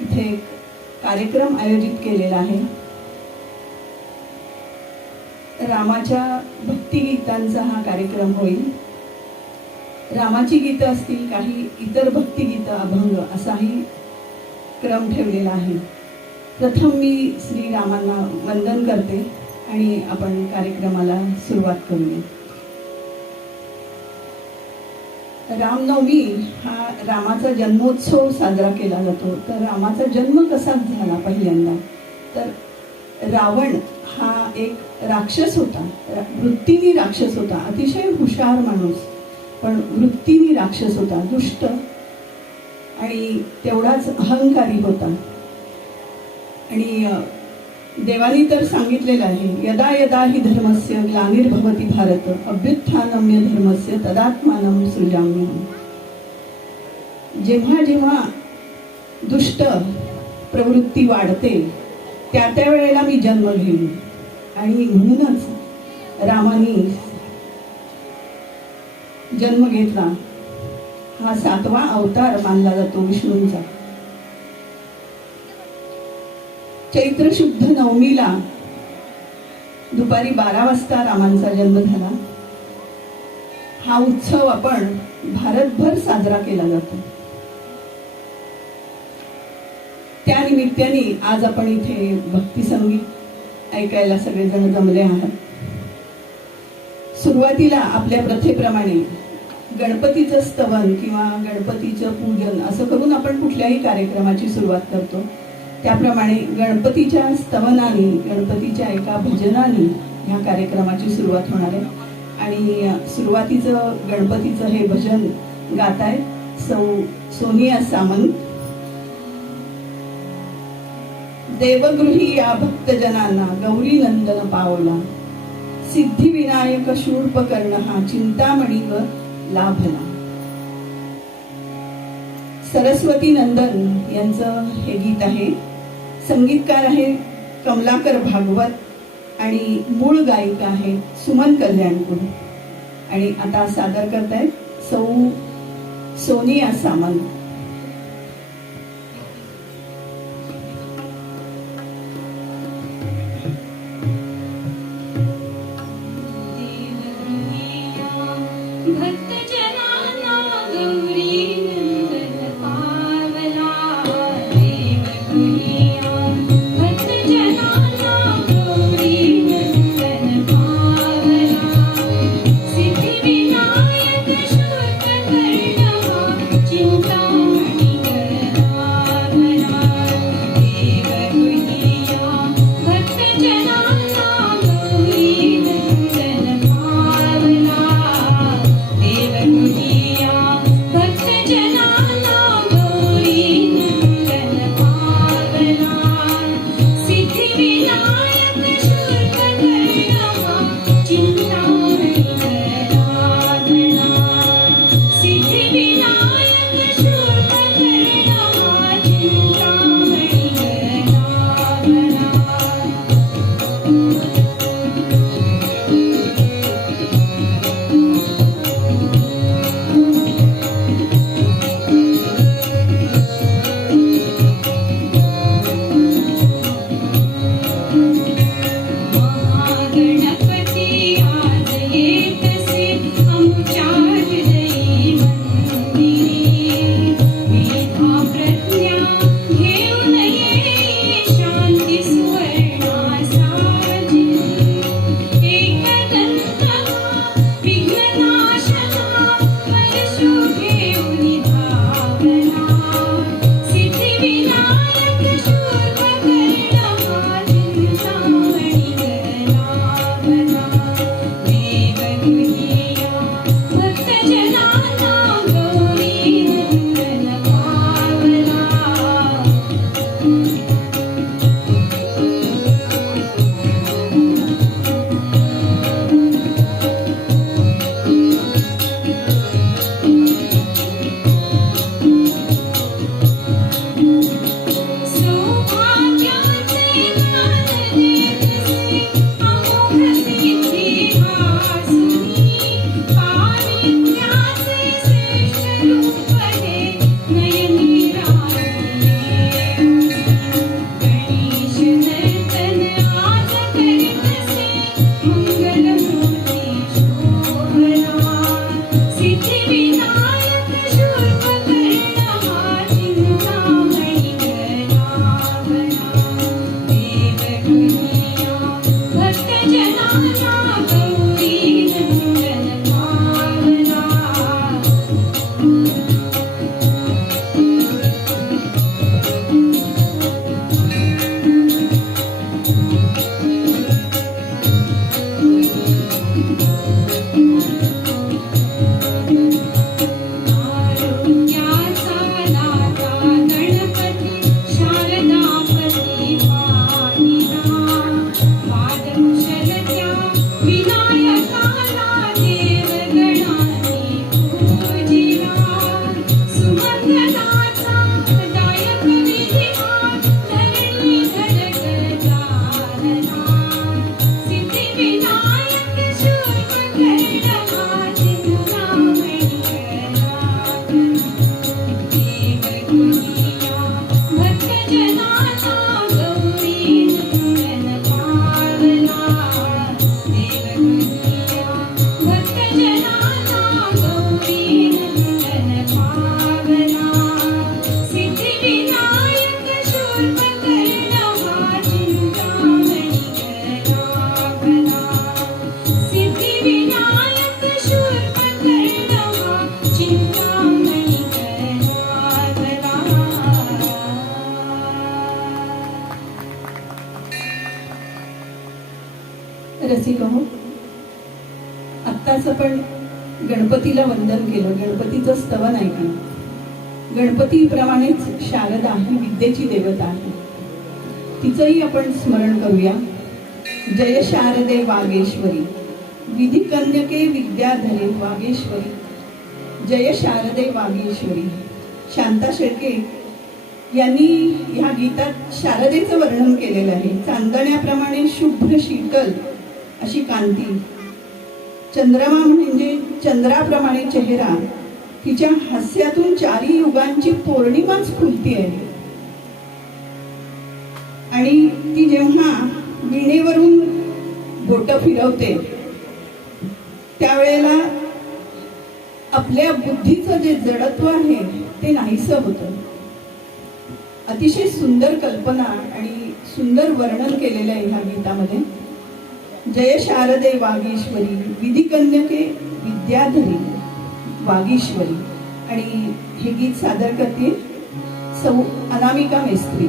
इथे एक कार्यक्रम आयोजित केलेला आहे. रामाच्या भक्तिगीतांचा हा कार्यक्रम होईल. रामाची गीतं असतील, काही इतर भक्तिगीतं, अभंग असाही क्रम ठेवलेला आहे. प्रथम मी श्रीरामांना वंदन करते आणि आपण कार्यक्रमाला सुरुवात करूया. रामनवमी हा रामाचा जन्मोत्सव साजरा केला जातो. तर रामाचा जन्म कसा झाला पहिल्यांदा, तर रावण हा एक राक्षस होता, वृत्तीने राक्षस होता, अतिशय हुशार माणूस, पण वृत्तीने राक्षस होता, दुष्ट आणि तेवढाच अहंकारी होता. आणि देवानी तर सांगितलेलं आहे, यदा यदा हि धर्मस्य ग्लानिर्भवति भारत अभ्युत्थानम्य धर्मस्य तदात्मानं सृजाम्यहम्. जेव्हा जेव्हा दुष्ट प्रवृत्ती वाढते त्या त्या वेळेला मी जन्म घेईन. आणि म्हणूनच रामाने जन्म घेतला. हा 7वा अवतार मानला जातो विष्णूंचा. चैत्र शुद्ध नवमीला दुपारी 12 वाजता रामांचा जन्म झाला. हा उत्सव आपण भारतभर साजरा केला जातो. त्या निमित्ताने आज आपण इथे भक्ती संगीत ऐकायला सगळेजण जमले आहात. सुरुवातीला आपल्या प्रथेप्रमाणे गणपतीचं स्तवन किंवा गणपतीचं पूजन असं करून आपण कुठल्याही कार्यक्रमाची सुरुवात करतो. त्याप्रमाणे गणपतीच्या स्तवनाने, गणपतीच्या एका भजनाने ह्या कार्यक्रमाची सुरुवात होणार आहे. आणि सुरुवातीचं गणपतीचं हे भजन गाताय सोनिया सामंत. देवगृही या भक्तजनांना गौरी नंदन पावला, सिद्धिविनायक शूर्पकर्ण हा चिंतामणी व लाभला. सरस्वती नंदन यांचं हे गीत आहे. संगीतकार आहे कमलाकर भागवत आणि मूळ गायिका आहे सुमन कल्याणपूर. आणि आता सादर करतायत सोनिया सामंत. चिंता रसिक हो, आत्ताच आपण गणपतीला वंदन केलं, गणपतीचं स्तवन ऐकलं. गणपतीप्रमाणेच शारदा ही विद्येची देवता आहे, तिचंही आपण स्मरण करूया. जय शारदे वागेश्वरी, विधी कन्यके विद्याधरे वागेश्वरी, जय शारदे वागेश्वरी. शांता शेळके यांनी ह्या गीतात शारदेचं वर्णन केलेलं आहे. चांदण्याप्रमाणे शुभ्र शीतल अशी कांती, चंद्रमा म्हणजे चंद्राप्रमाणे चेहरा, तिच्या हास्यातून चारी युगांची पौर्णिमाच खुलती आहे. आणि ती जेव्हा वीणेवरून बोट फिरवते त्यावेळेला आपल्या बुद्धीचं जे जडत्व आहे ते नाहीसं होतं. अतिशय सुंदर कल्पना आणि सुंदर वर्णन केलेलं आहे ह्या गीतामध्ये. जय शारदे वागीश्वरी, विधी कन्यके विद्याधरी वागीश्वरी. आणि हे गीत सादर करते सौ अनामिका मेस्त्री.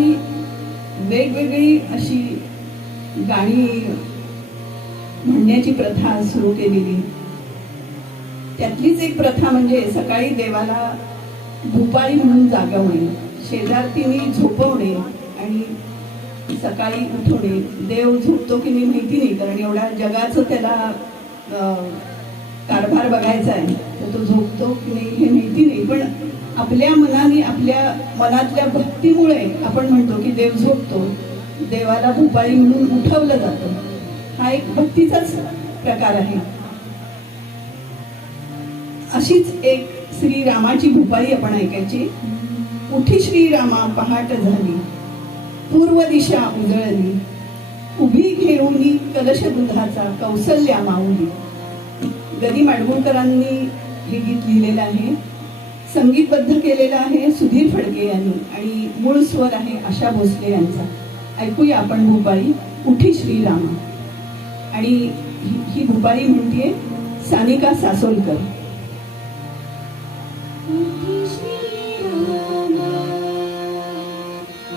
महाराजांनी वेगवेगळी अशी गाणी म्हणण्याची प्रथा सुरू केलेली. त्यातलीच एक प्रथा म्हणजे सकाळी देवाला भूपाळी म्हणून जागवणे, शेजारतीने झोपवणे आणि सकाळी उठवणे. देव झोपतो की नाही माहिती नाही, कारण एवढ्या जगाचं त्याला कारभार बघायचा आहे, तर तो झोपतो की नाही हे माहिती नाही. पण आपल्या मनाने, आपल्या मनातल्या भक्तीमुळे आपण म्हणतो की देव झोपतो, देवाला भूपाळी म्हणून उठवलं जातं. हा एक भक्तीचाच प्रकार आहे. अशीच एक श्रीरामाची भूपाळी आपण ऐकायची. उठी श्रीरामा पहाट झाली, पूर्व दिशा उजळली, उभी घेऊनी कलश दुधाचा कौसल्या माऊली. गदी माडगुळकरांनी हे गीत लिहिलेलं आहे, संगीतबद्ध केलेलं आहे सुधीर फडके यांनी, आणि मूळ स्वर आहे आशा भोसले यांचा. ऐकूया आपण भूपाळी उठी श्रीरामा. आणि ही भूपाळी म्हणते सानिका सासोलकर. उठी श्रीरामा,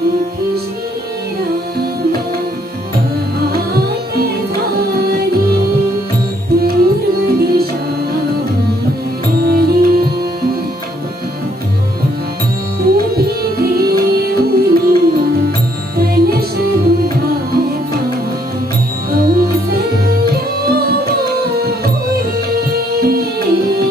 उठी श्रीरामा, पहाट झाली, पूर्व दिशा उजळली, उभी घेऊनी कलश दुधाचा कौसल्या माऊली.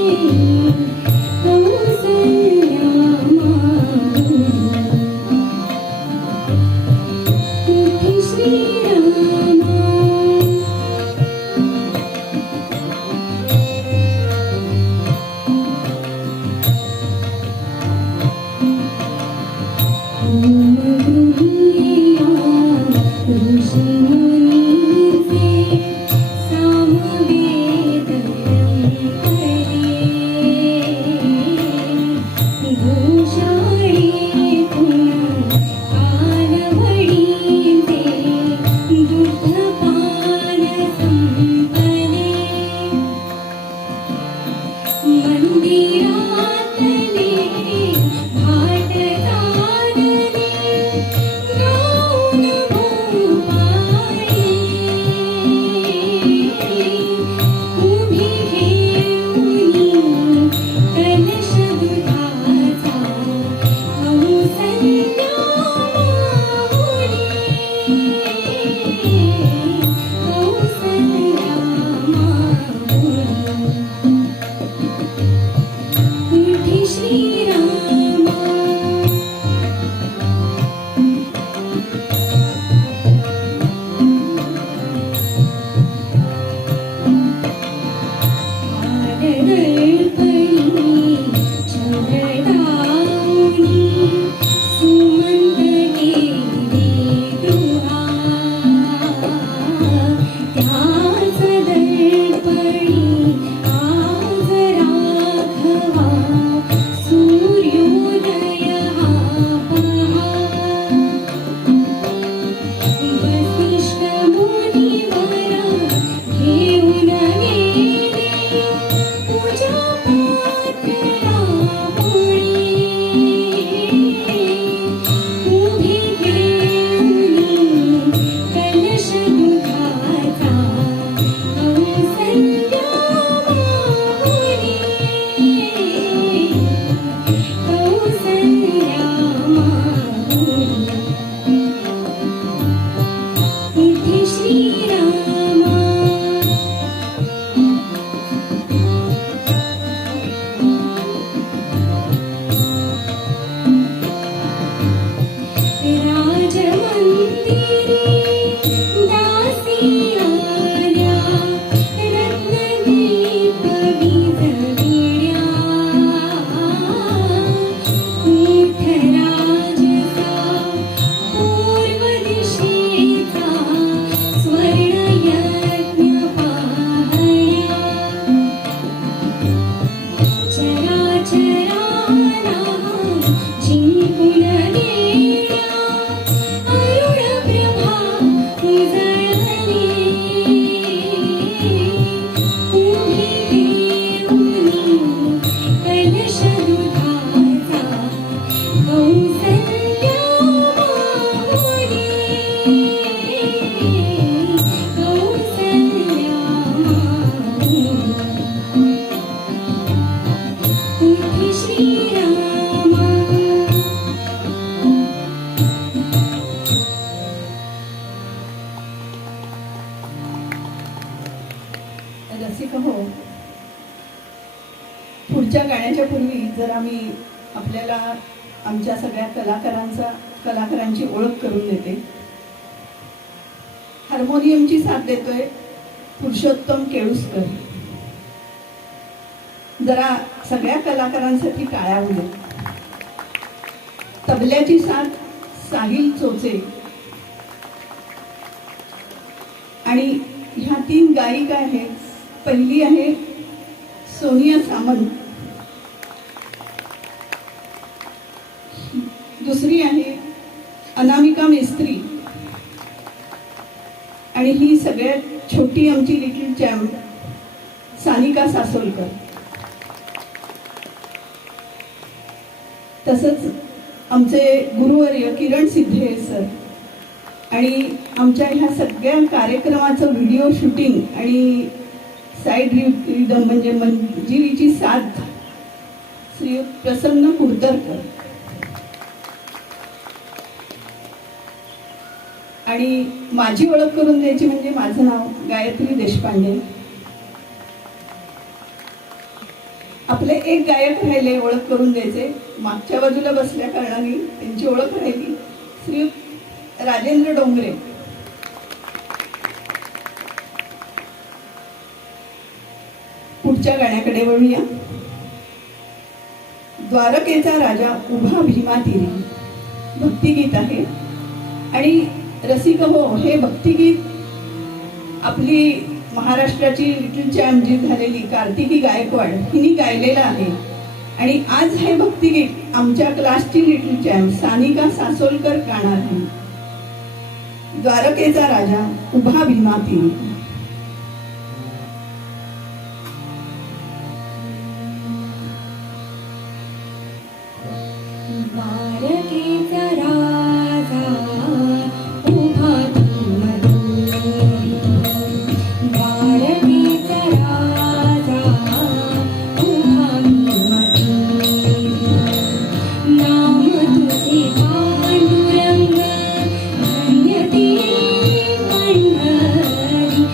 जरा मी आपल्याला आमच्या सगळ्या कलाकारांची ओळख करून देते. हार्मोनियमची साथ देतोय पुरुषोत्तम केळुसकर. जरा सगळ्या कलाकारांसाठी टाळ्या होऊ दे. तबल्याची साथ साहिल चोचे. आणि ह्या 3 गायिका आहेत. पहिली आहे सोनिया सामंत, दुसरी आहे अनामिका मिस्त्री, आणि ही सगळ्यात छोटी आमची लिटिल चॅम्प सानिका सासोलकर. तसंच आमचे गुरुवर्य किरण सिद्धे सर. आणि आमच्या ह्या सगळ्या कार्यक्रमाचं व्हिडिओ शूटिंग आणि साईड रिदम म्हणजे मंजिरीची साथ श्री प्रसन्न कुर्दरकर. आणि माझी ओळख करून द्यायची म्हणजे माझं नाव गायत्री देशपांडे. आपले एक गायक राहिले ओळख करून द्यायचे, मागच्या बाजूला बसल्या कारणाने त्यांची ओळख राहिली. श्री राजेंद्र डोंगरे. पुढच्या गाण्याकडे वळूया. द्वारकेचा राजा उभा भीमा तीरी भक्तिगीत आहे. आणि रसिक हो, हे भक्तिगीत आपली महाराष्ट्राची लिटिल चॅम्प जी झालेली कार्तिकी गायकवाड हिने गायलेलं आहे. आणि आज हे भक्तिगीत आमच्या क्लासची लिटिल चॅम्प सानिका सासोलकर गाणार आहे. द्वारकेचा राजा उभा भीमा तीरी. द्वारकेचा राजा उभा भीमा तीरी. द्वारकेचा राजा उभा भीमा तीरी. नाम तुझे पांडुरंग धन्य ते पंढरी.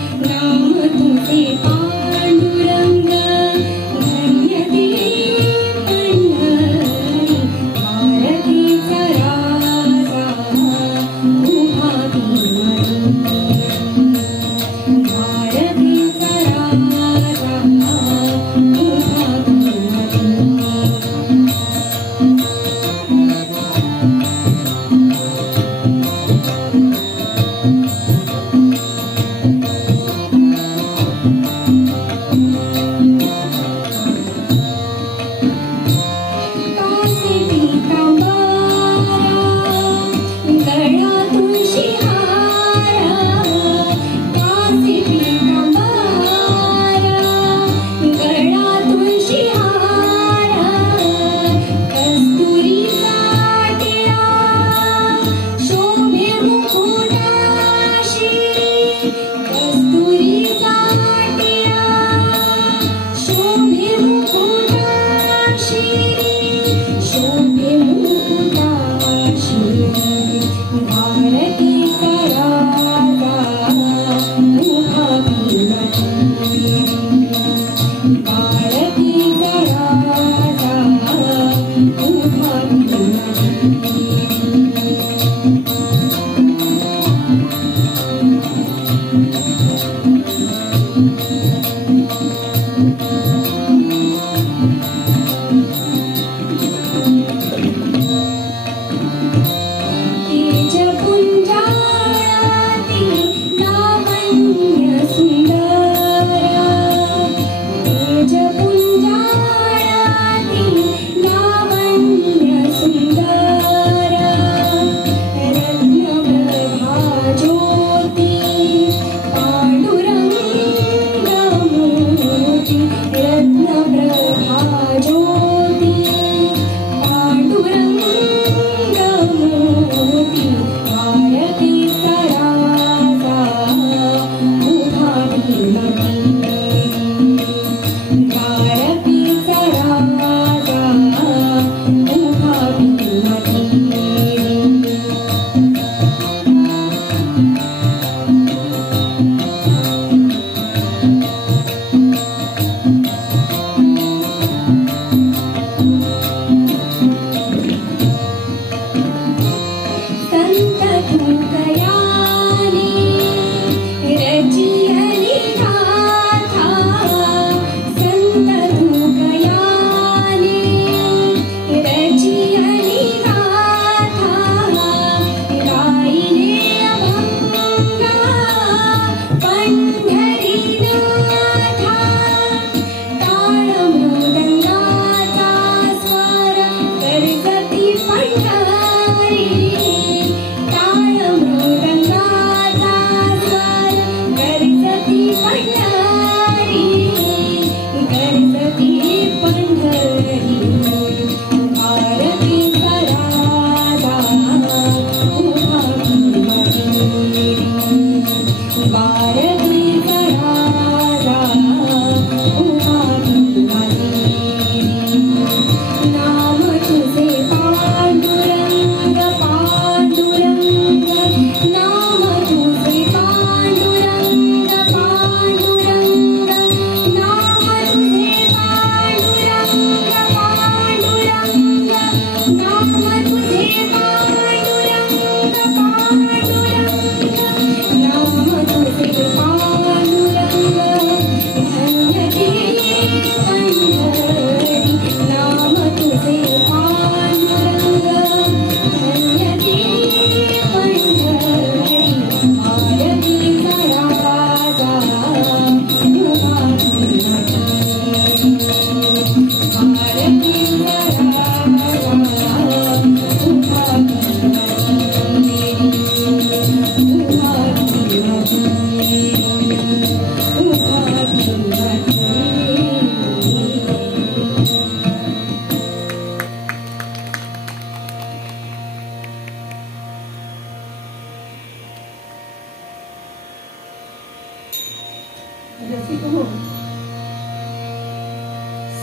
रसिक हो,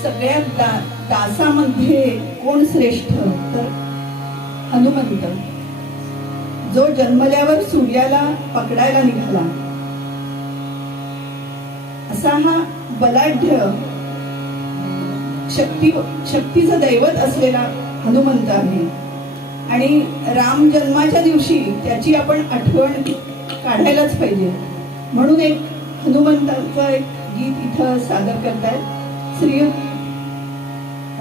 सगळ्यात दासामध्ये कोण श्रेष्ठ तर हनुमंत, जो जन्मल्यावर सूर्याला पकडायला निघाला, असा हा बलाढ्य शक्तीचं दैवत असलेला हनुमंत आहे. आणि राम जन्माच्या दिवशी त्याची आपण आठवण काढायलाच पाहिजे. म्हणून एक हनुमंताचं एक गीत इथं सादर करतायत श्रीयुत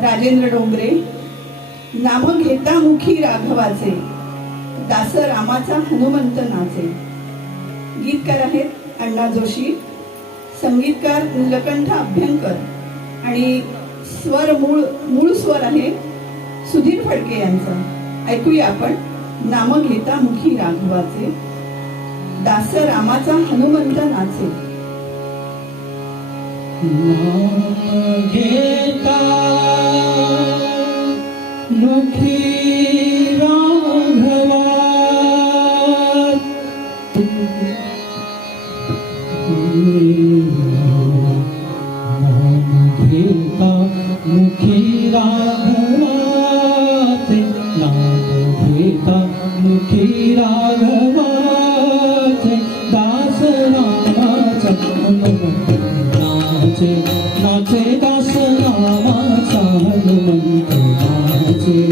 राजेंद्र डोंगरे. नाम घेता मुखी राघवाचे, दास रामाचा हनुमंत नाचे. गीतकार आहेत अण्णा जोशी, संगीतकार नीलकंठ अभ्यंकर आणि मूळ स्वर आहे सुधीर फडके यांचा. ऐकूया आपण नाम घेता मुखी राघवाचे, दास रामाचा हनुमंत नाचे. नाम घेता मुखी राघवा, नाम घेता मुखी राघवाचे, नाम घेता मुखी राघवाचे, दास रामाचा हनुमंत नाचे, नाचे दास रामाचा हनुमंत नाचे.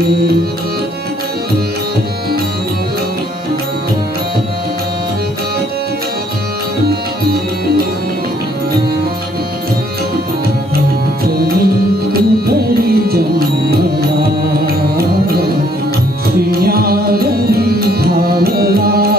उधरी जन्मला, श्रीयावरी धावला,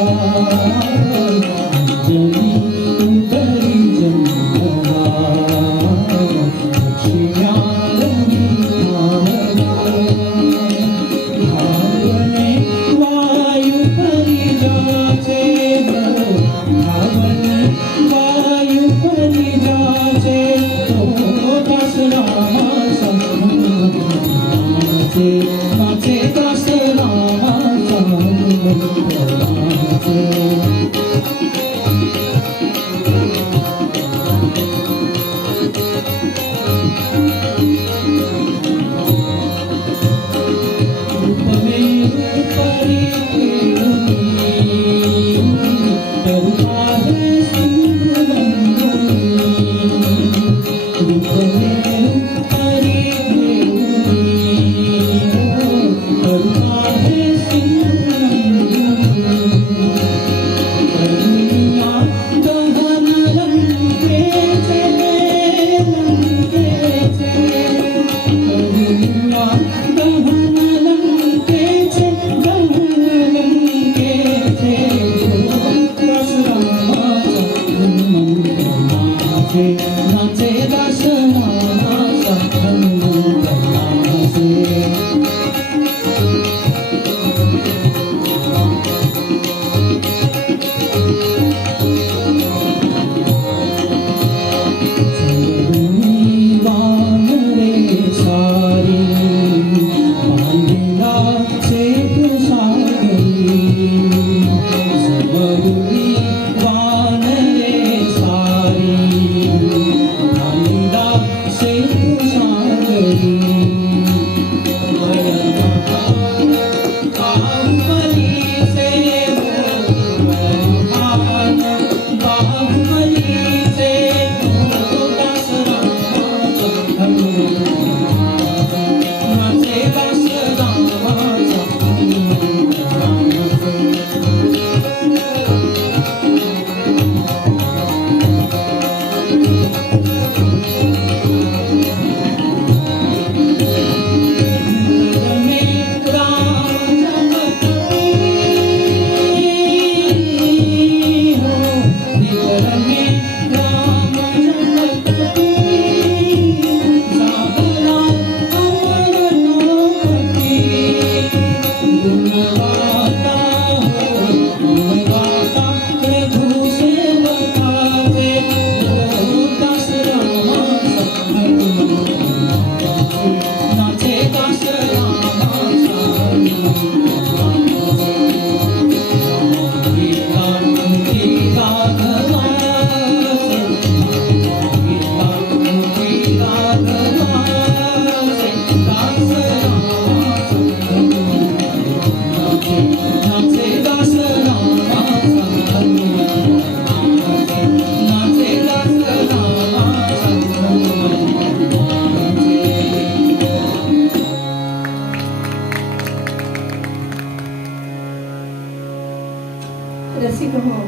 रसिक हो,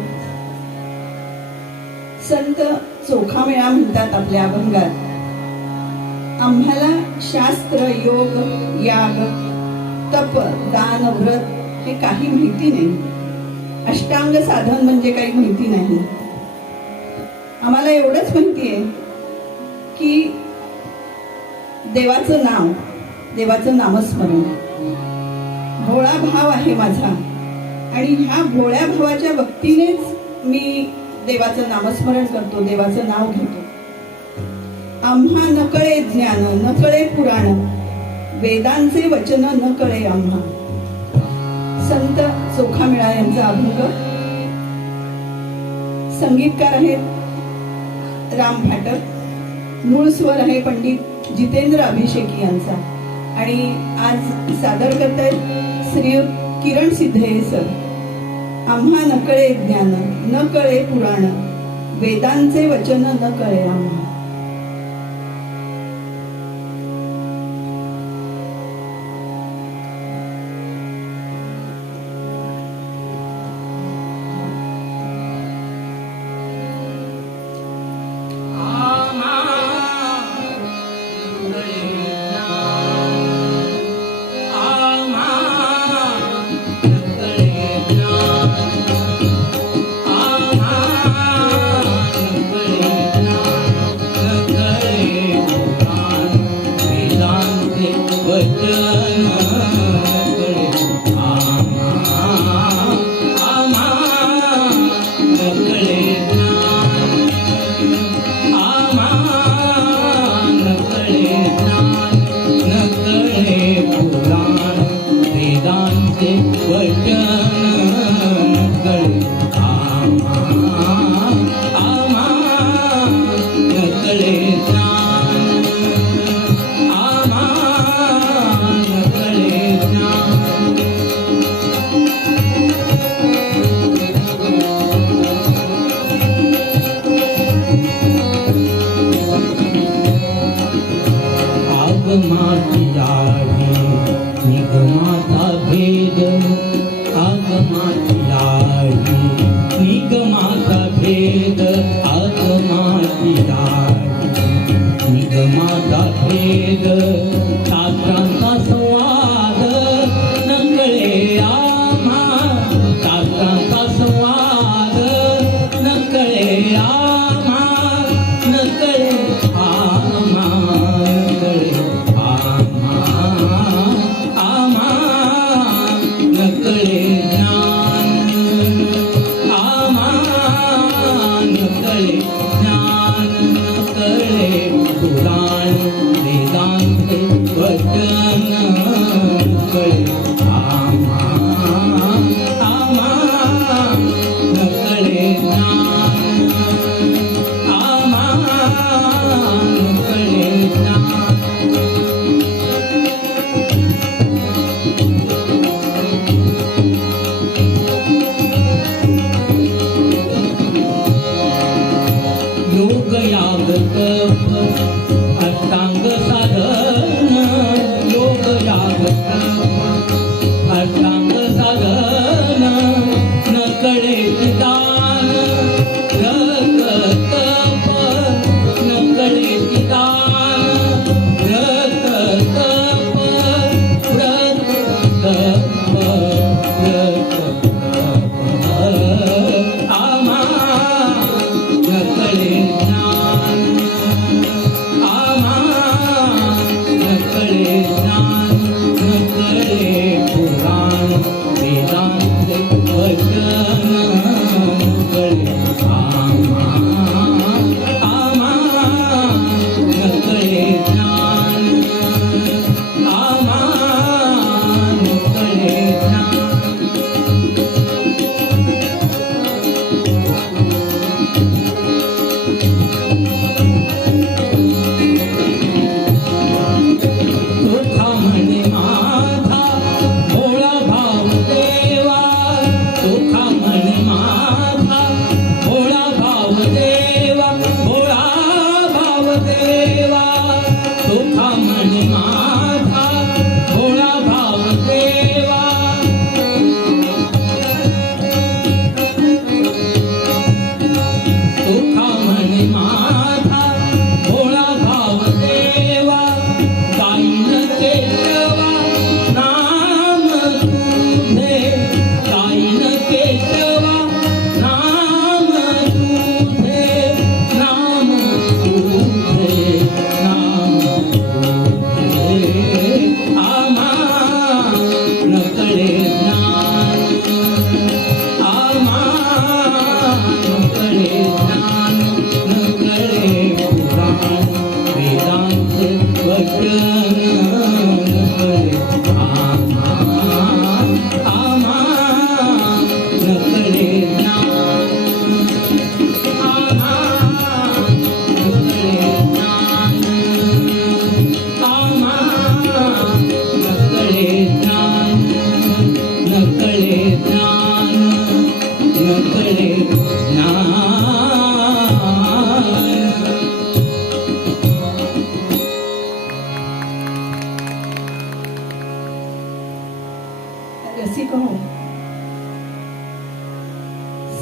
संत चोखामेळा म्हणतात आपल्या अभंगात. आम्हाला शास्त्र, योग, याग, तप, दान, व्रत हे काही माहिती नाही. अष्टांग साधन म्हणजे काही माहिती नाही. आम्हाला एवढंच माहिती आहे की देवाचं नाव, देवाचं नामस्मरण. भोळा भाव आहे माझा आणि ह्या भोळ्या भावाच्या भक्तीनेच मी देवाचं नामस्मरण करतो, देवाचं नाव घेतो. आम्हा न कळे ज्ञान, न कळे पुराण, वेदांचे वचन न कळे आम्हा. संत चोखामेळा यांचा अभंग. संगीतकार आहेत राम फाटक. मूळ स्वर आहे पंडित जितेंद्र अभिषेकी यांचा. आणि आज सादर करतायत श्रीयुत किरण सिद्धे सर. आम्हा न कळे ज्ञान, न कळे पुराण, वेदांचे वचन न कळे आम्हा. सुखा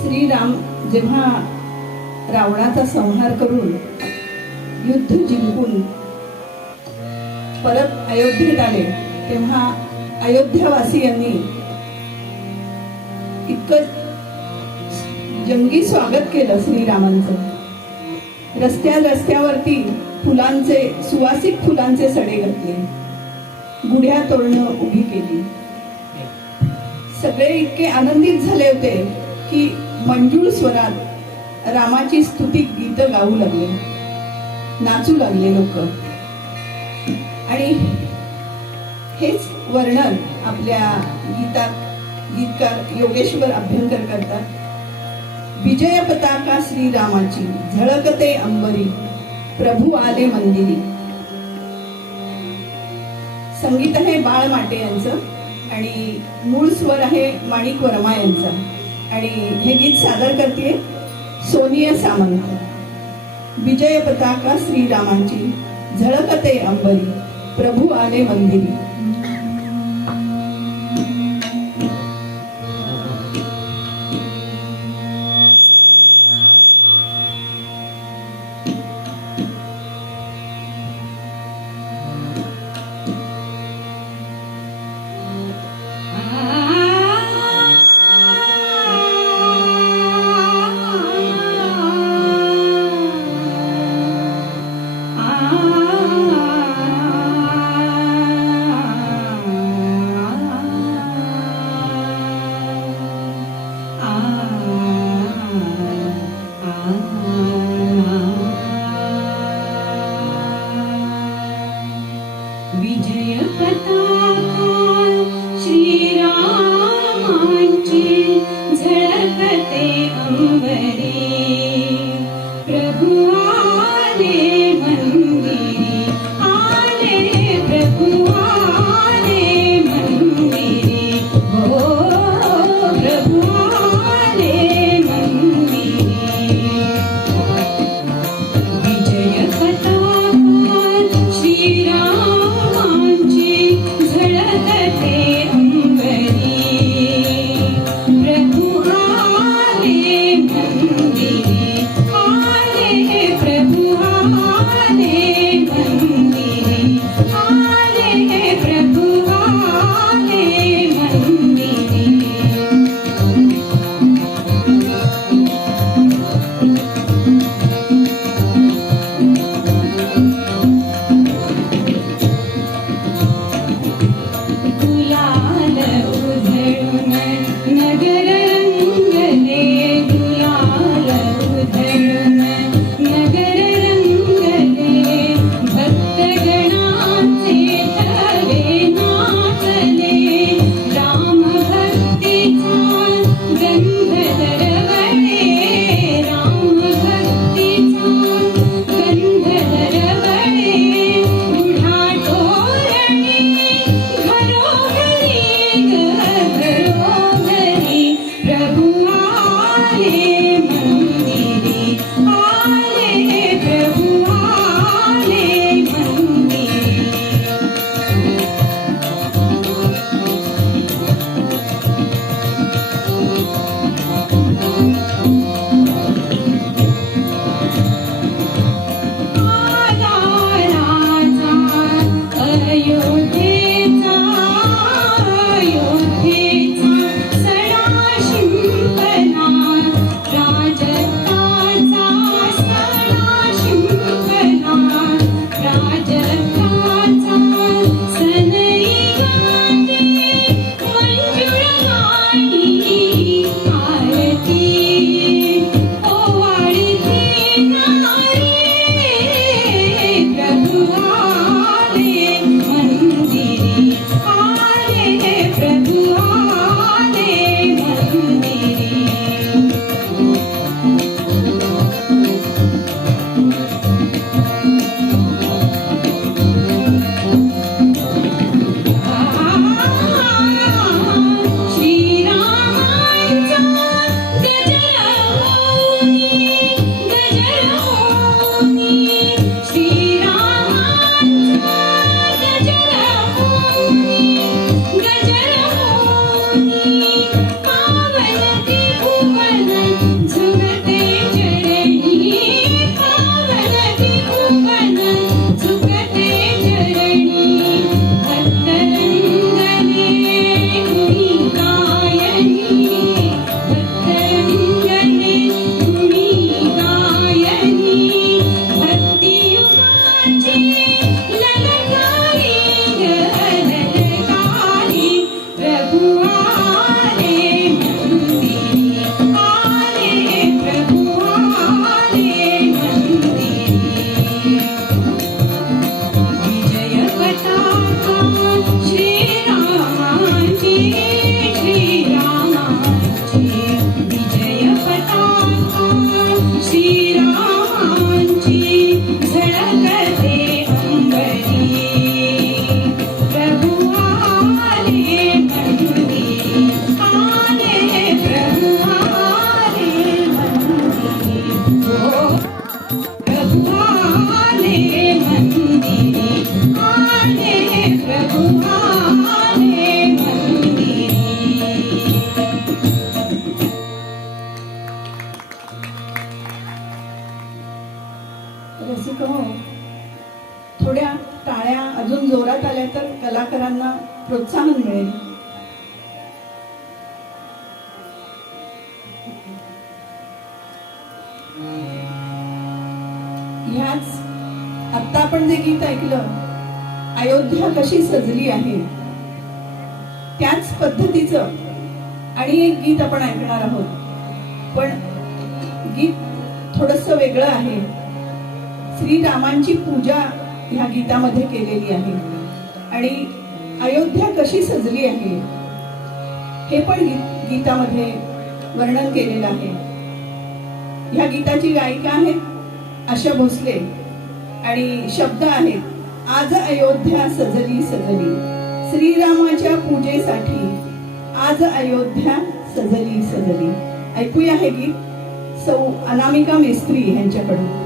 श्रीराम जेव्हा रावणाचा संहार करून युद्ध जिंकून परत अयोध्येत आले तेव्हा अयोध्यावासियांनी इतकं जंगी स्वागत केलं श्रीरामांचं. रस्त्यावरती फुलांचे सुवासिक फुलांचे सडे घातले, गुढ्या तोरणं उभी केली. सगळे इतके आनंदित झाले होते की मंजूळ स्वरात रामाची स्तुती गीत गाऊ लागले, नाचू लागले लोक. आणि हेच वर्णन आपल्या गीतात गीतकार योगेश्वर अभ्यंकर करतात. विजय पताका श्रीरामाची झळकते अंबरी, प्रभू आले मंदिरी. संगीत आहे बाळ माटे यांचं आणि मूळ स्वर आहे माणिक वर्मा यांचा. आणि हे गीत सादर करते सोनिया सामंत. विजय पताका श्रीरामाची झळकते अंबरी, प्रभू आले मंदिरी. विजय पताका श्रीरामांची झळकते अंबरी, प्रभु आले मंदिरी, आले प्रभु आले मंदिरी, हो प्रभु आले मंदिरी. विजय पताका श्रीराम झळकते अंबरी, प्रभु आले मंदिरी, आले प्रभु आले मंदिरी, आले प्रभु आले मंदिरी. गुलाल उधळून नगर रंगले, गुलाल उधळून नगर रंगले, भक्तगणाचे थवे नाचले, राम भक्तीचा गंध दरवळे, राम भक्तीचा गंध दरवळे, उढा तोरणी घरोघरी घरोघरी, प्रभु आले मंदिरी, आले प्रभु आले मंदिरी. आला राजा अयोध्येचा, अयोध्येचा सडा शिंपला, राजत्ताचा अजून जोरात आल्या तर कलाकारांना प्रोत्साहन मिळेल. ह्याच आत्ता आपण जे गीत ऐकलं, अयोध्या कशी सजली आहे, त्याच पद्धतीचं आणि एक गीत आपण ऐकणार आहोत. पण गीत थोडस वेगळं आहे. श्रीरामांची पूजा ह्या गीतामध्ये केलेली आहे आणि अयोध्या कशी सजली आहे हे पण गीतामध्ये वर्णन केलेलं आहे. ह्या गीताची गायिका आहेत आशा भोसले आणि शब्द आहेत, आज अयोध्या सजली सजली, श्रीरामाच्या पूजेसाठी आज अयोध्या सजली सजली. ऐकूया हे गीत सौ अनामिका मेस्त्री यांच्याकडून.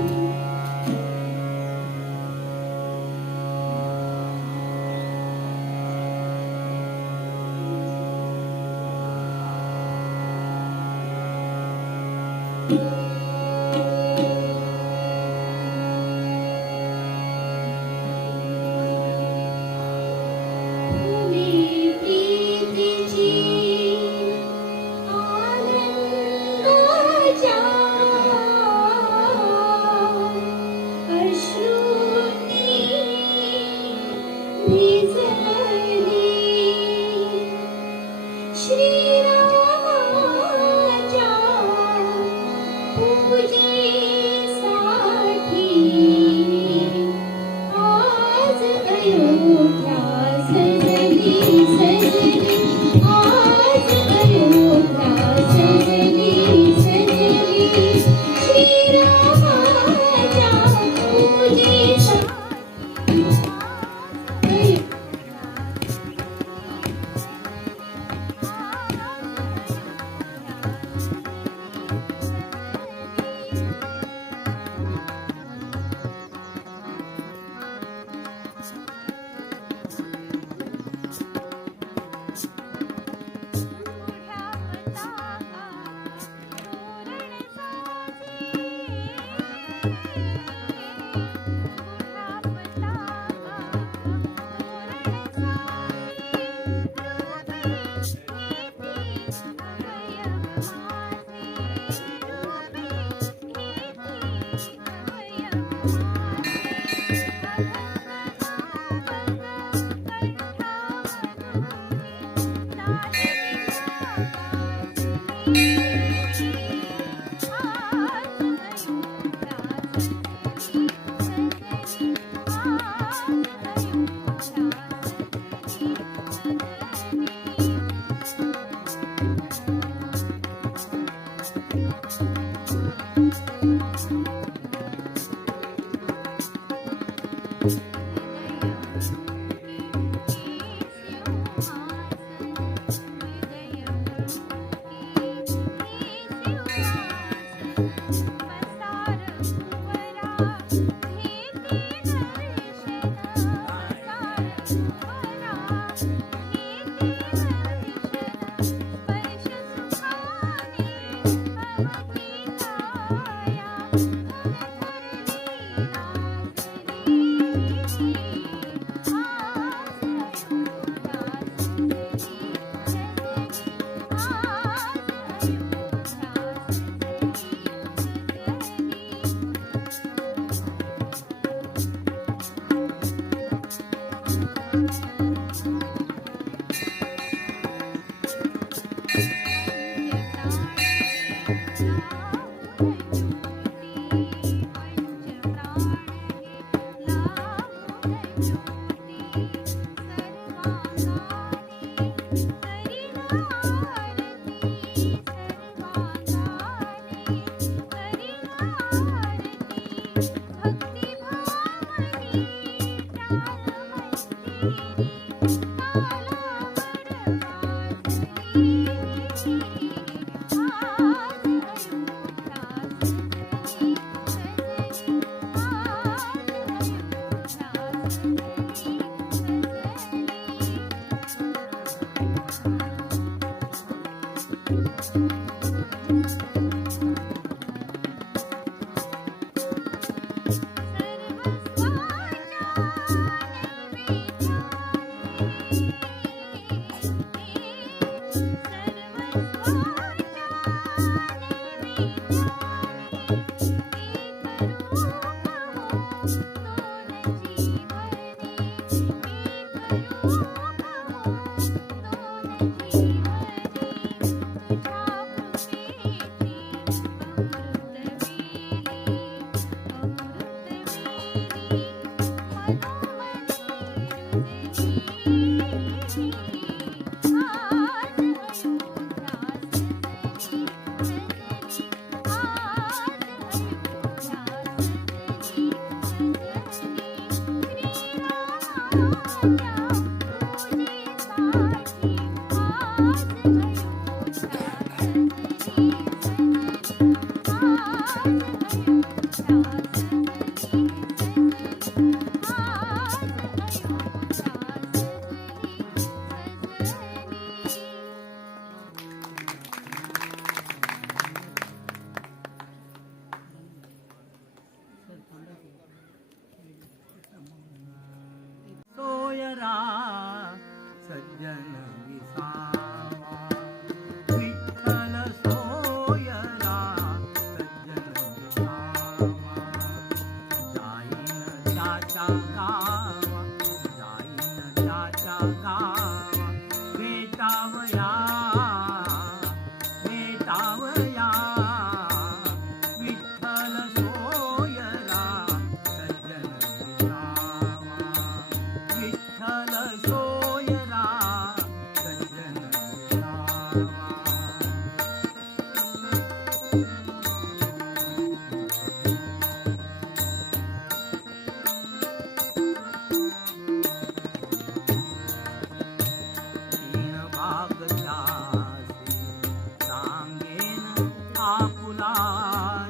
आपुला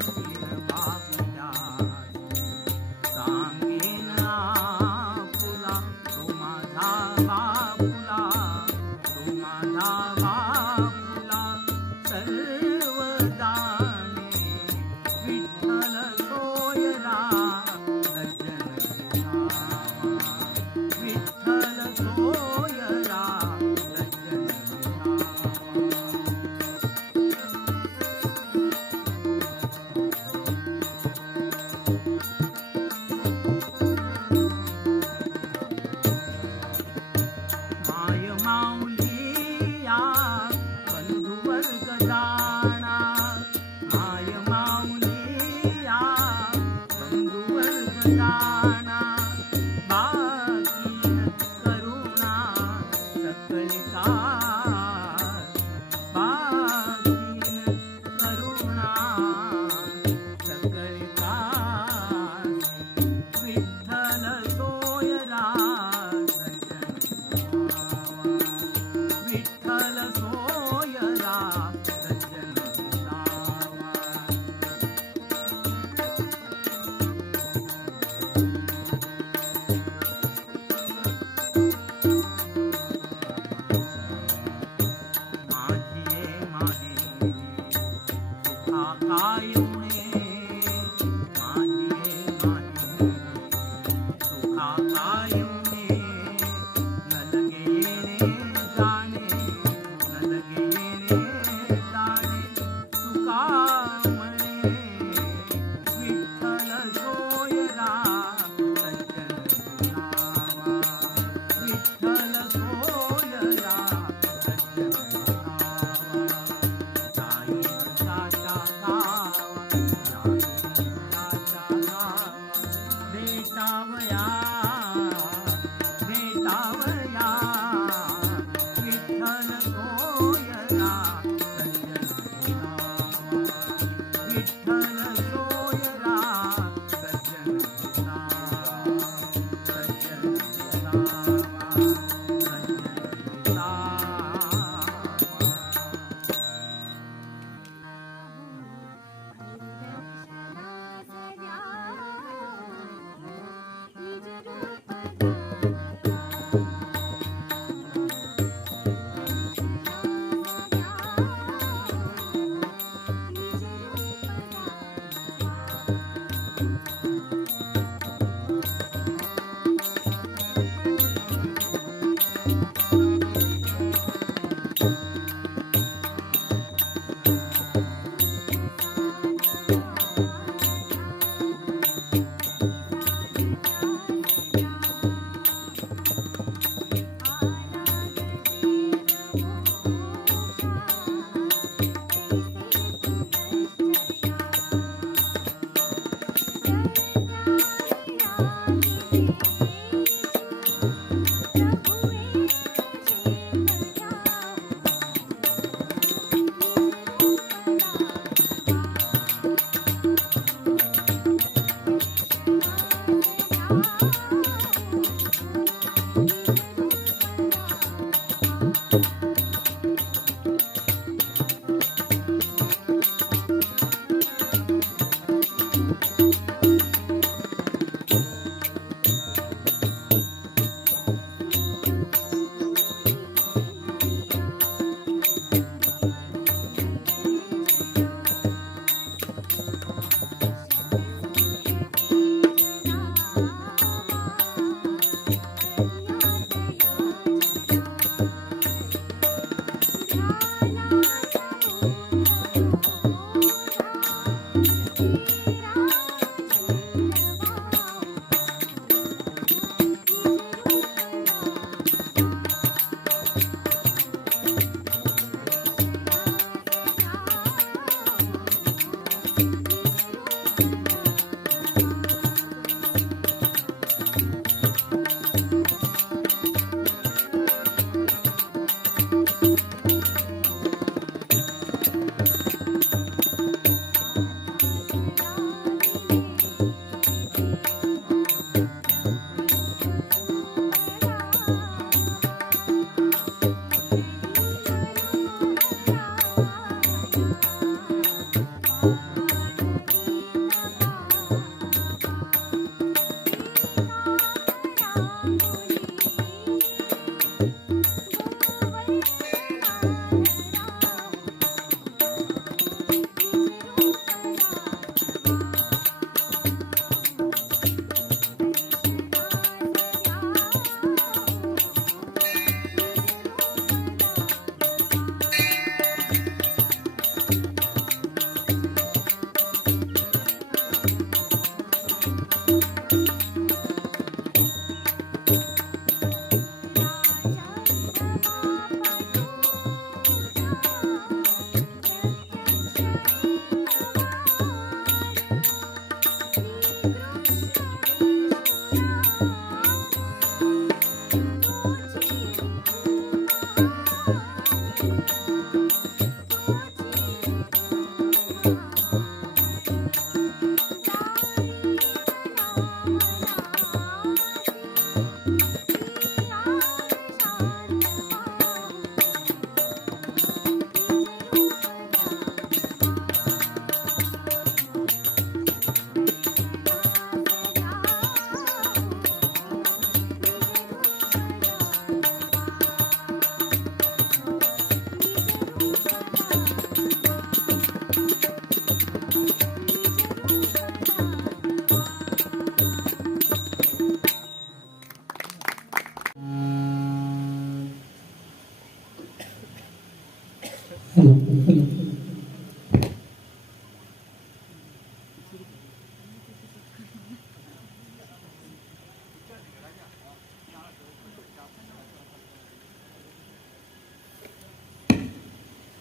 शिरबाबल्या सांगेन आपुला तो माझा बापुला तो माझा बापुला सर्व जाणे विठ्ठल सोयरा सज्जन विठावा विठ्ठल सोयरा सज्जन विठावा माय माऊलिया बंधुवर्ग जाणा माय माऊलिया बंधुवर्ग जाणा बाकीन करुणा सकळिका बाकीन करुणा सकळिका विठ्ठल सोयरा विठ्ठल सोयरा सज्जन विठावा माझी माझी सुखा काय उणे माझी माझी सुखा काय उणे न लगे येणे जाणे न लगे येणे जाणे तुका म्हणे विठ्ठल सोयरा सज्जन विठावा विठ्ठल सोयरा सज्जन विठावा जाईन साचा गावा जाईन साचा गावा भेटावया भेटावया विठ्ठल सोयरा सज्जन विठावा विठ्ठल सोयरा सज्जन विठावा सज्जन विठावा सज्जन विठावा निज रूप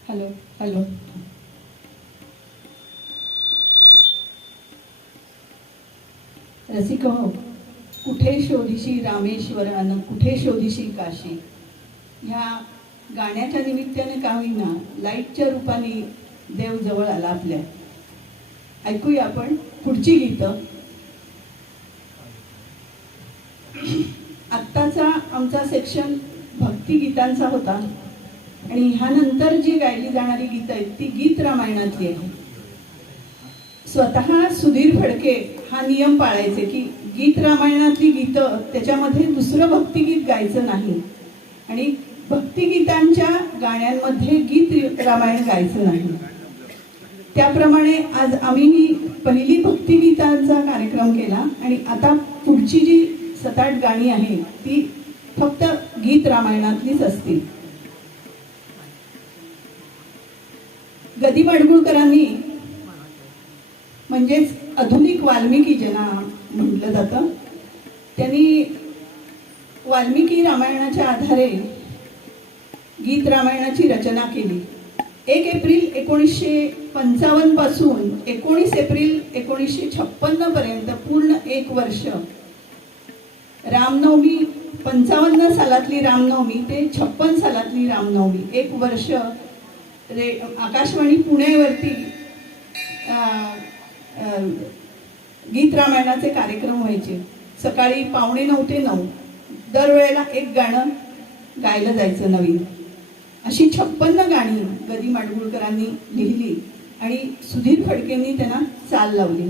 हॅलो हॅलो. रसिक हो, कुठे शोधिशी रामेश्वरानं, कुठे शोधिशी काशी. ह्या गाण्याच्या निमित्ताने का होईना लाईटच्या रूपाने देव जवळ आला आपल्या. ऐकूया आपण पुढची गीतं. आत्ताचा आमचा सेक्शन भक्तिगीतांचा होता आणि ह्यानंतर जी गायली जाणारी गीतं आहेत ती गीत रामायणातली आहे. स्वतः सुधीर फडके हा नियम पाळायचे की गीत रामायणातली गीतं त्याच्यामध्ये दुसरं भक्तिगीत गायचं नाही आणि भक्तिगीतांच्या गाण्यांमध्ये गीत रामायण गायचं नाही. त्याप्रमाणे आज आम्ही पहिली भक्तिगीतांचा कार्यक्रम केला आणि आता पुढची जी 7-8 गाणी आहे ती फक्त गीत रामायणातलीच असतील. गदी माडगुळकरांनी म्हणजेच आधुनिक वाल्मिकी ज्यांना म्हटलं जातं, त्यांनी वाल्मिकी रामायणाच्या आधारे गीत रामायणाची रचना केली. 1 एप्रिल 1955 पासून 19 एप्रिल 1956 पर्यंत पूर्ण 1 वर्ष रामनवमी, 55 सालातली रामनवमी ते 56 सालातली रामनवमी 1 वर्ष आकाशवाणी पुण्यावरती गीत रामायणाचे कार्यक्रम व्हायचे. सकाळी 8:45 ते 9 दरवेळेला एक गाणं गायलं जायचं नवीन. अशी 56 गाणी गदी माडगुळकरांनी लिहिली आणि सुधीर फडकेंनी त्यांना चाल लावली.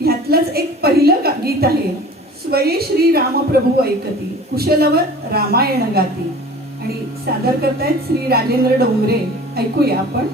ह्यातलंच एक पहिलं गीत आहे, स्वये श्री रामप्रभू ऐकती कुशलवर रामायण गाती आणि सादर करतायत श्री राजेंद्र डोंगरे. ऐकूया आपण.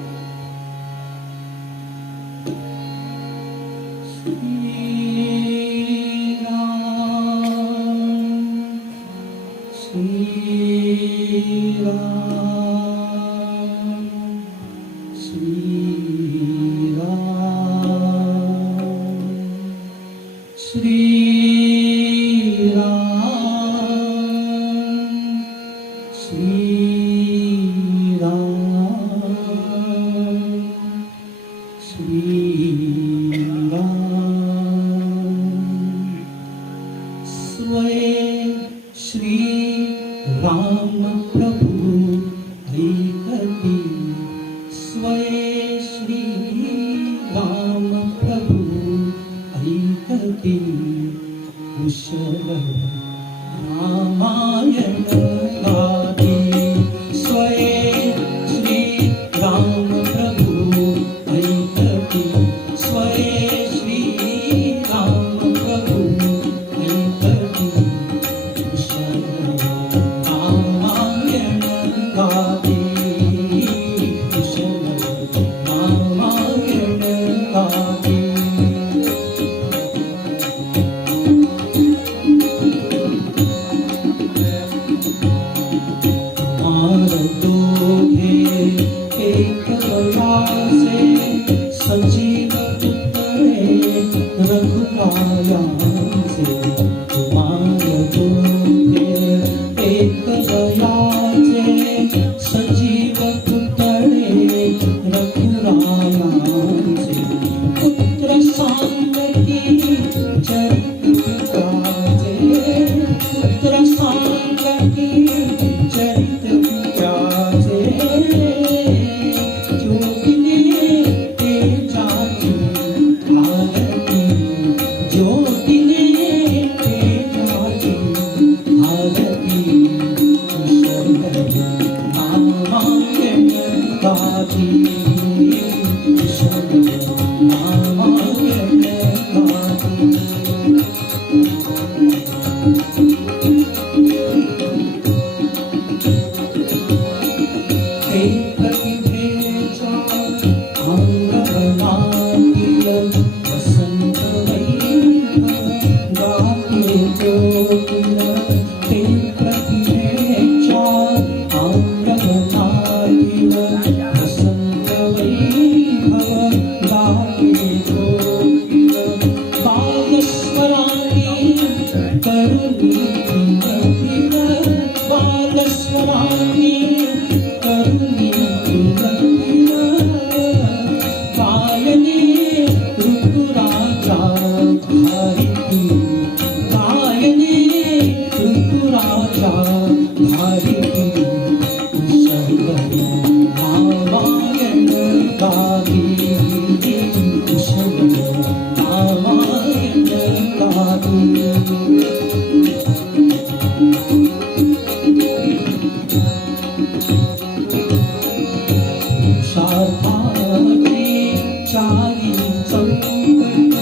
चारी चौकट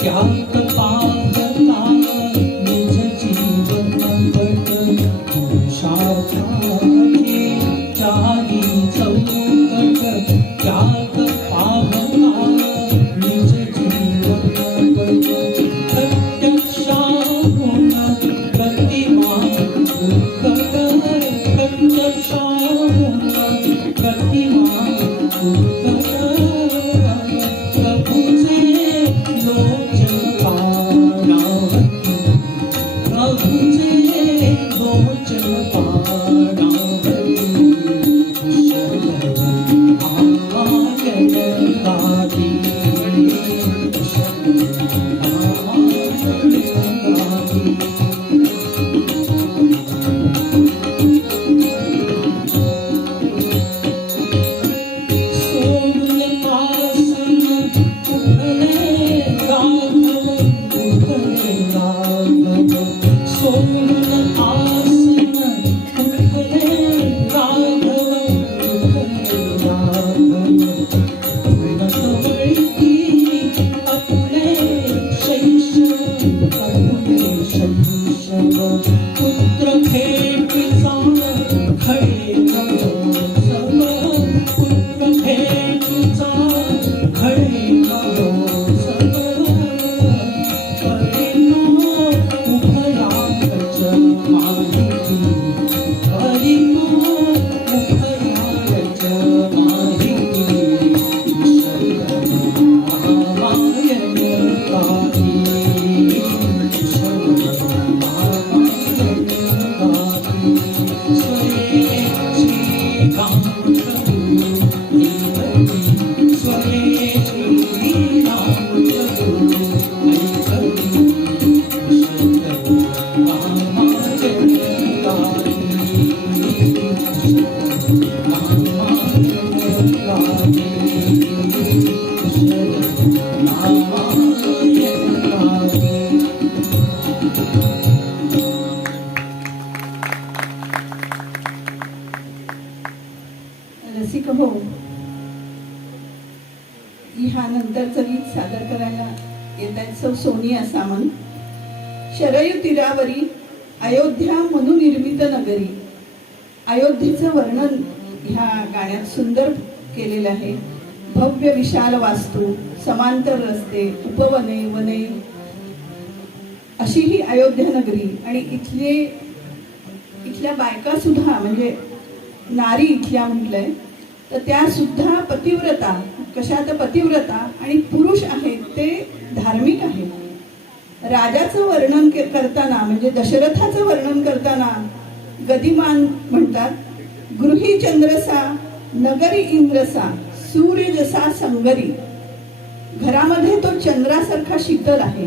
त्यात पाहता निज जीवन पट पुरुषार्थाचे चारी चौकट त्यात पाहता निज जीवन पट प्रत्यक्षाहून प्रतिमान उत्कट प्रत्यक्षाहून प्रतिमान उत्कट प्रभुचे लोचन पारावती प्रभुचे लोचन पारावती शरणागती पुत्र भेटीचा खडे महोत्सव पुत्र भेटीचा खडे महोत्सव करिनो उभयाच माहिती करिनो उभयाच माहिती रामायण गाती रसिक हो, ह्यानंतरचं गीत सादर करायला येत आहेत सौ सोनिया सामंत. शरयू तीरावरी अयोध्या मनुनिर्मित नगरी. अयोध्येचं वर्णन ह्या गाण्यात सुंदर केलेलं आहे. भव्य विशाल वास्तू, समांतर रस्ते, उपवने, वने अशी ही अयोध्या नगरी. आणि इथल्या बायका सुद्धा म्हणजे नारी इथल्या म्हटलंय तर त्या सुद्धा पतिव्रता. कशा तर पतिव्रता आणि पुरुष आहेत ते धार्मिक आहेत. राजाचं वर्णन करताना म्हणजे दशरथाचं वर्णन करताना गदिमान म्हणतात, गृही चंद्रसा नगरी इंद्रसा सूर्य जसा संगरी. घरामध्ये तो चंद्रासारखा शीतल आहे,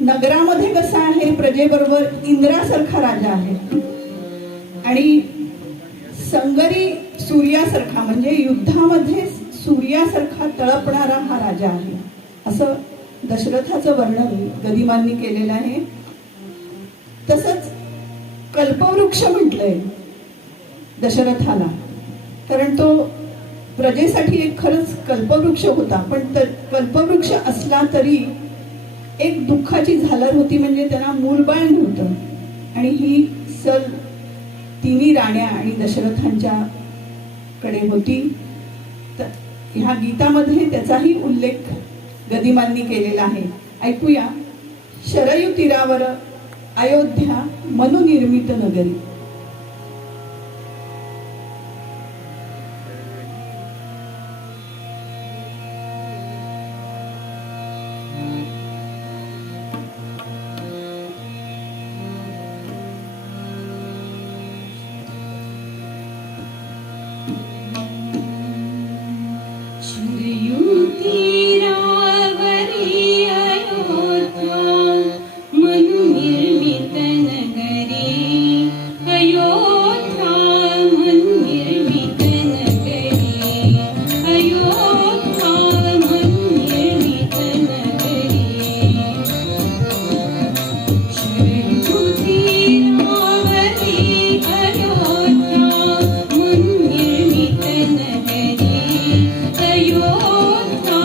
नगरामध्ये कसा आहे प्रजेबरोबर इंद्रासारखा राजा आहे, आणि संगरी सूर्यासारखा म्हणजे युद्धामध्ये सूर्यासारखा तळपणारा हा राजा आहे. असं दशरथाचं वर्णन गदिमांनी केलेलं आहे. तसंच कल्पवृक्ष म्हटलंय दशरथाला, कारण तो प्रजेसाठी एक खरंच कल्पवृक्ष होता. पण कल्पवृक्ष असला तरी एक दुःखाची झालर होती, म्हणजे त्यांना मूलबाळ नव्हतं. आणि ही सल तिन्ही राण्या आणि दशरथांच्या कडे होती. तर ह्या गीतामध्ये त्याचाही उल्लेख गदिमांनी केलेला आहे. ऐकूया, शरयू तीरावर अयोध्या मनुनिर्मित नगरी. शरयू तीरावरी अयोध्या मनुनिर्मित नगरी. अयोध्या मनुनिर्मित नगरी. अयोध्या मनुनिर्मित नगरी. शरयू तीरावरी अयोध्या मनुनिर्मित नगरी. अयोध्या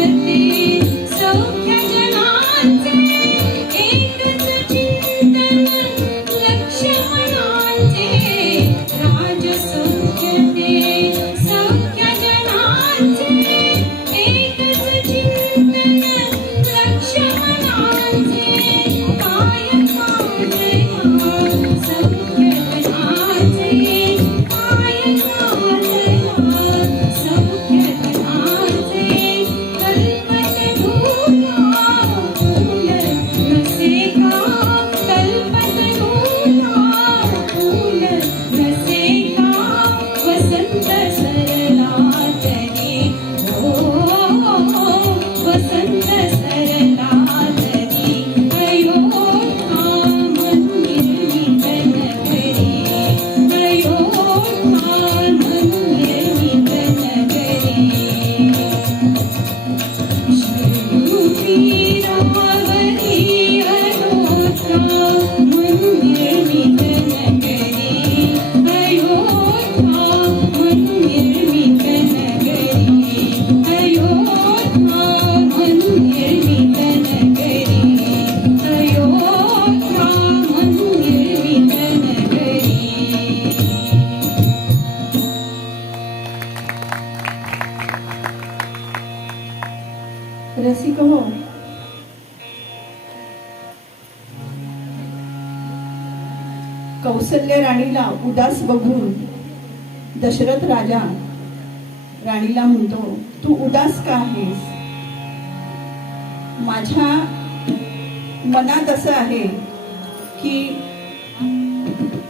सौख्य जनाचे एकच चिंतन लक्ष्मणाचे राजसौख्य ते सौख्य जनाचे एकच चिंतन लक्ष्मणाचे काय काढया सौख्य जनाचे काय काढया सौख्य जनाचे रसिक हो, कौसल्य राणीला उदास बघून दशरथ राजा राणीला म्हणतो, तू उदास का आहेस? माझ्या मनात असं आहे की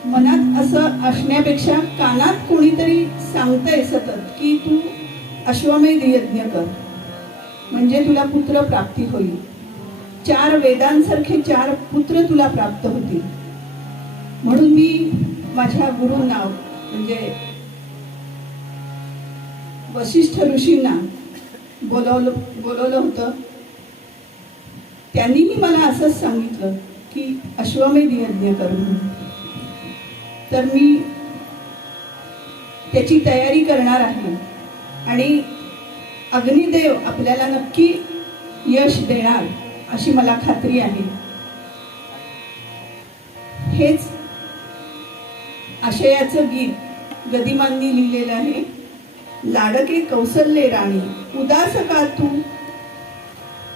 मनात असं असण्यापेक्षा कानात कोणीतरी सांगतंय सतत की तू अश्वमेध यज्ञ कर, म्हणजे तुला पुत्र प्राप्ती होईल. 4 वेदांसारखे 4 पुत्र तुला प्राप्त होतील. म्हणून मी माझ्या गुरूंना म्हणजे वशिष्ठ ऋषींना बोलवलं होतं. त्यांनी मला असंच सांगितलं की अश्वमेध यज्ञ कर म्हणून. तर मी त्याची तयारी करणार आहे आणि अग्निदेव आपल्याला नक्की यश देणार अशी मला खात्री आहे. हेच आशयाचं गीत गदिमांनी लिहिलेलं आहे. लाडके कौसल्ये राणी उदास का तू,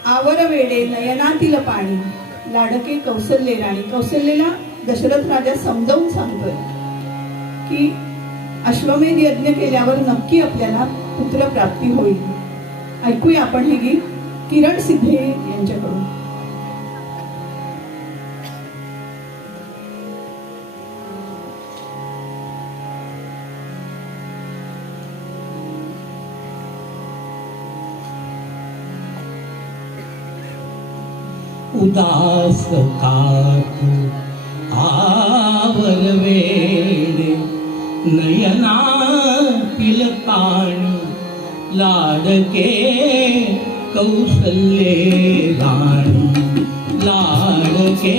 आवर वेडे नयनातील पाणी. लाडके कौसल्ये राणी, कौसल्येला दशरथ राजा समजावून सांगतोय की अश्वमेध यज्ञ केल्यावर नक्की आपल्याला पुत्र प्राप्ती होईल. ऐकूया आपण हे गीत किरण सिद्धे यांच्याकडून. उदास का तू, आवर वेडे नयनातील पाणी. लाडके कौसल्ये राणी, लाडके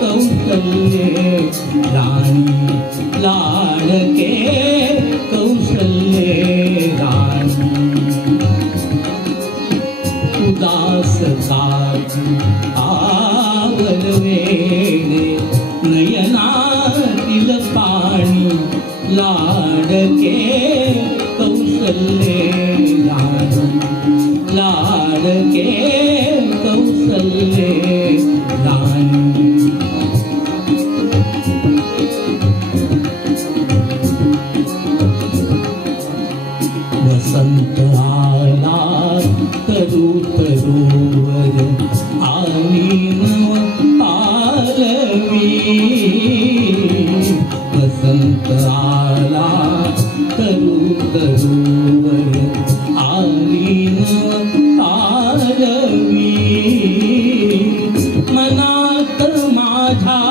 कौसल्ये राणी, लाडके कौसल्ये राणी. उदास का तू, आवर वेडे नयनातील पाणी. लाडके कौसल्ये राणी, लाडके कौसल्ये राणी. वसंत आला तरु तरुवर आली नव पालवी. वसंत आला तरु तरुवर आली नव पालवी. मनात माझ्या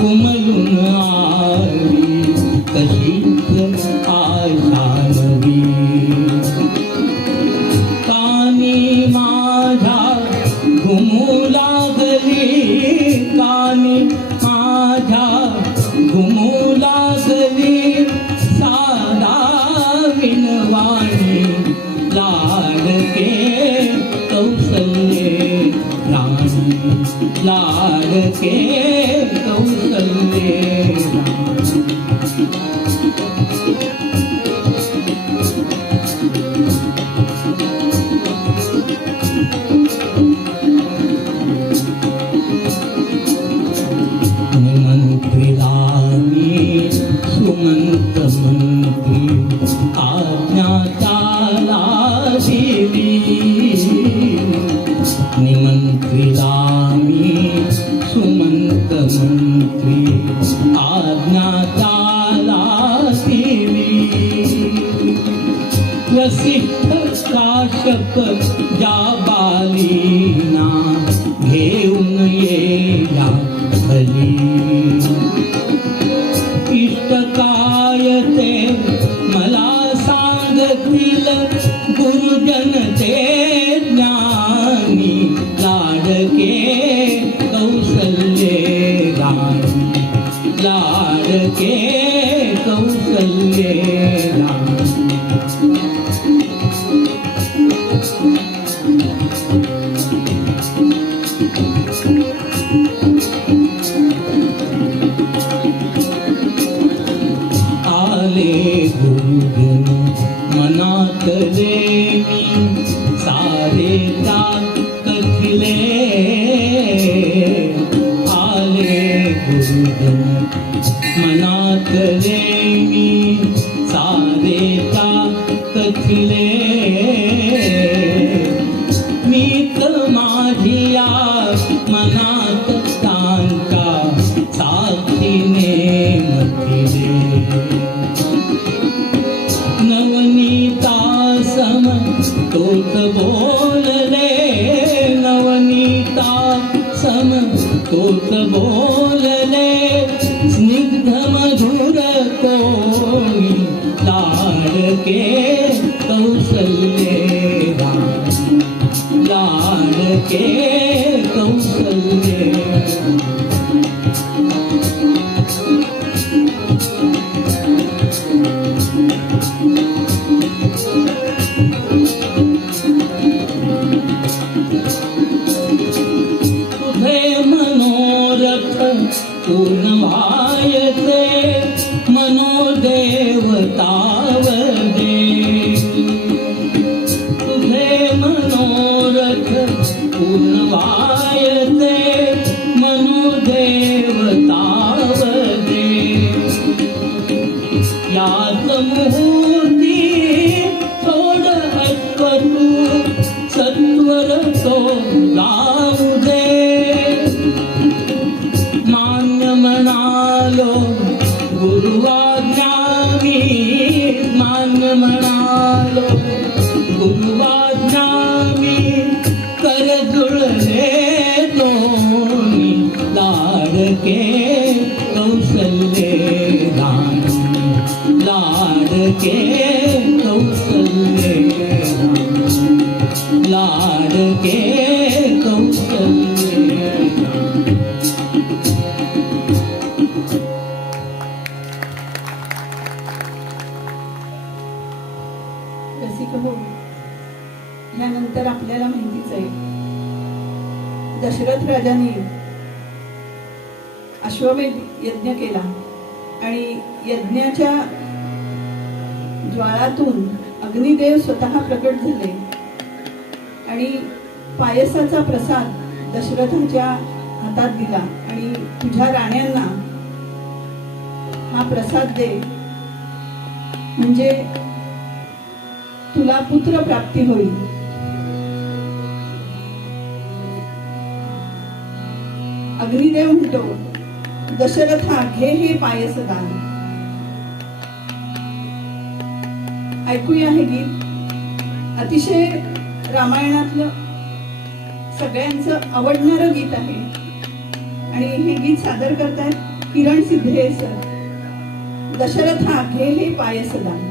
उमलून आली कशीच आशा नवी. कानी माझ्या घुमू लागली, कानी माझ्या घुमू लागली लाडके कौसल्ये राम मंत्री रामी सुमंत मंत्री आज्ञा त्याला दिली निमंत्री रामी सुमंत मंत्री आज्ञा त्याला दिली वसिष्ठ शासक जाबालीना घेऊन येया भली इष्ट काय ते मला सांगतील गुरुजन ते ज्ञानी लाडके कौसल्ये राम लाडके कौसल्ये राम आले गुरुजन मनातले मी सारे त्याग कथिले आले गुरुजन मनातले मी सारे त्याग कथिले मी तर माझिया मनात त्यांच्या साक्षीने मथिले नवनीता सम तोत बोलले नवनीता सम तोत बोलले स्निग्ध मधुर कोणी लाडके कौसल्ये राम लाडके कौसल्ये तुझे मनोरथ पूर्ण व्हायचे मनोदेवतावदे तुझे मनोरथ पूर्ण व्हायचे मनोदेवतावदे याच मुहूर्ती सोड अश्वतू सत्वर तो लावू दे मान्य म्हणालो गुरुवाज्ञामी मान्य म्हणालो गुरुवाज्ञामी कर जुळले दोन्ही लाडके कौसल्ये राम लाडके कौसल्ये राम लाडके कौसल्ये राम रसिक हो यानंतर आपल्याला माहितीच आहे दशरथ राजाने अश्वमेध यज्ञ केला आणि यज्ञाच्या ज्वाळातून अग्निदेव स्वतः प्रकट झाले आणि पायसाचा प्रसाद दशरथाच्या हातात दिला आणि तुझ्या राण्यांना हा प्रसाद दे म्हणजे तुला पुत्र प्राप्ती होईल अग्निदेव म्हणतो दशरथा घे हे पायसदान ऐकूया हे गीत अतिशय रामायणातलं सगळ्यांचं आवडणारं गीत आहे आणि हे गीत सादर करतायत किरण सिद्धे सर दशरथा घे हे पायसदान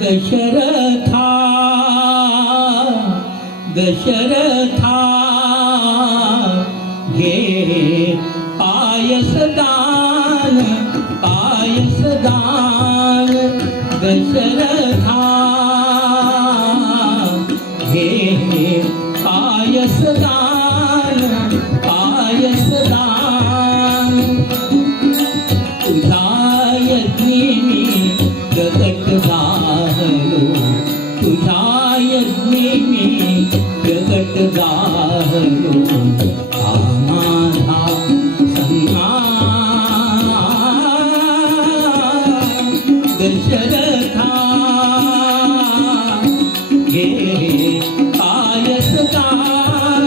दशरथा दशरथा घे पायसदान पायसदान दशरथा घे पायसदान पायसदान तुझा यज्ञी मी प्रकट झालो तुझा यज्ञी मी प्रकट झालो हा माझा सन्मान दशरथा घे पायसदान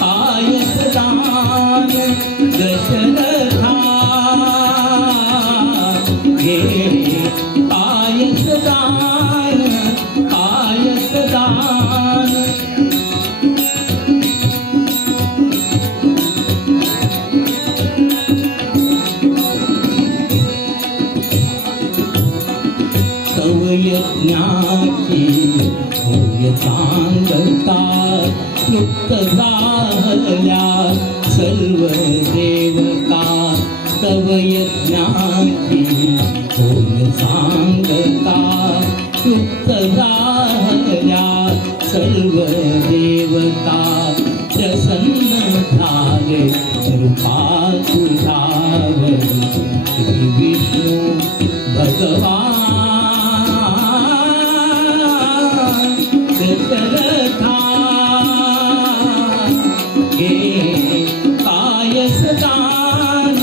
पायसदान दशरथा घे पायसदान पायसदान तव यज्ञाची भव्य सांगता तृप्त झाल्या सर्व देवता तव यज्ञाची भव्य सांगता तृप्त झाल्या सर्व देवता प्रसन्न झाले कृपा तुझ्यावर श्री विष्णू भगवान दशरथा घे पायसदान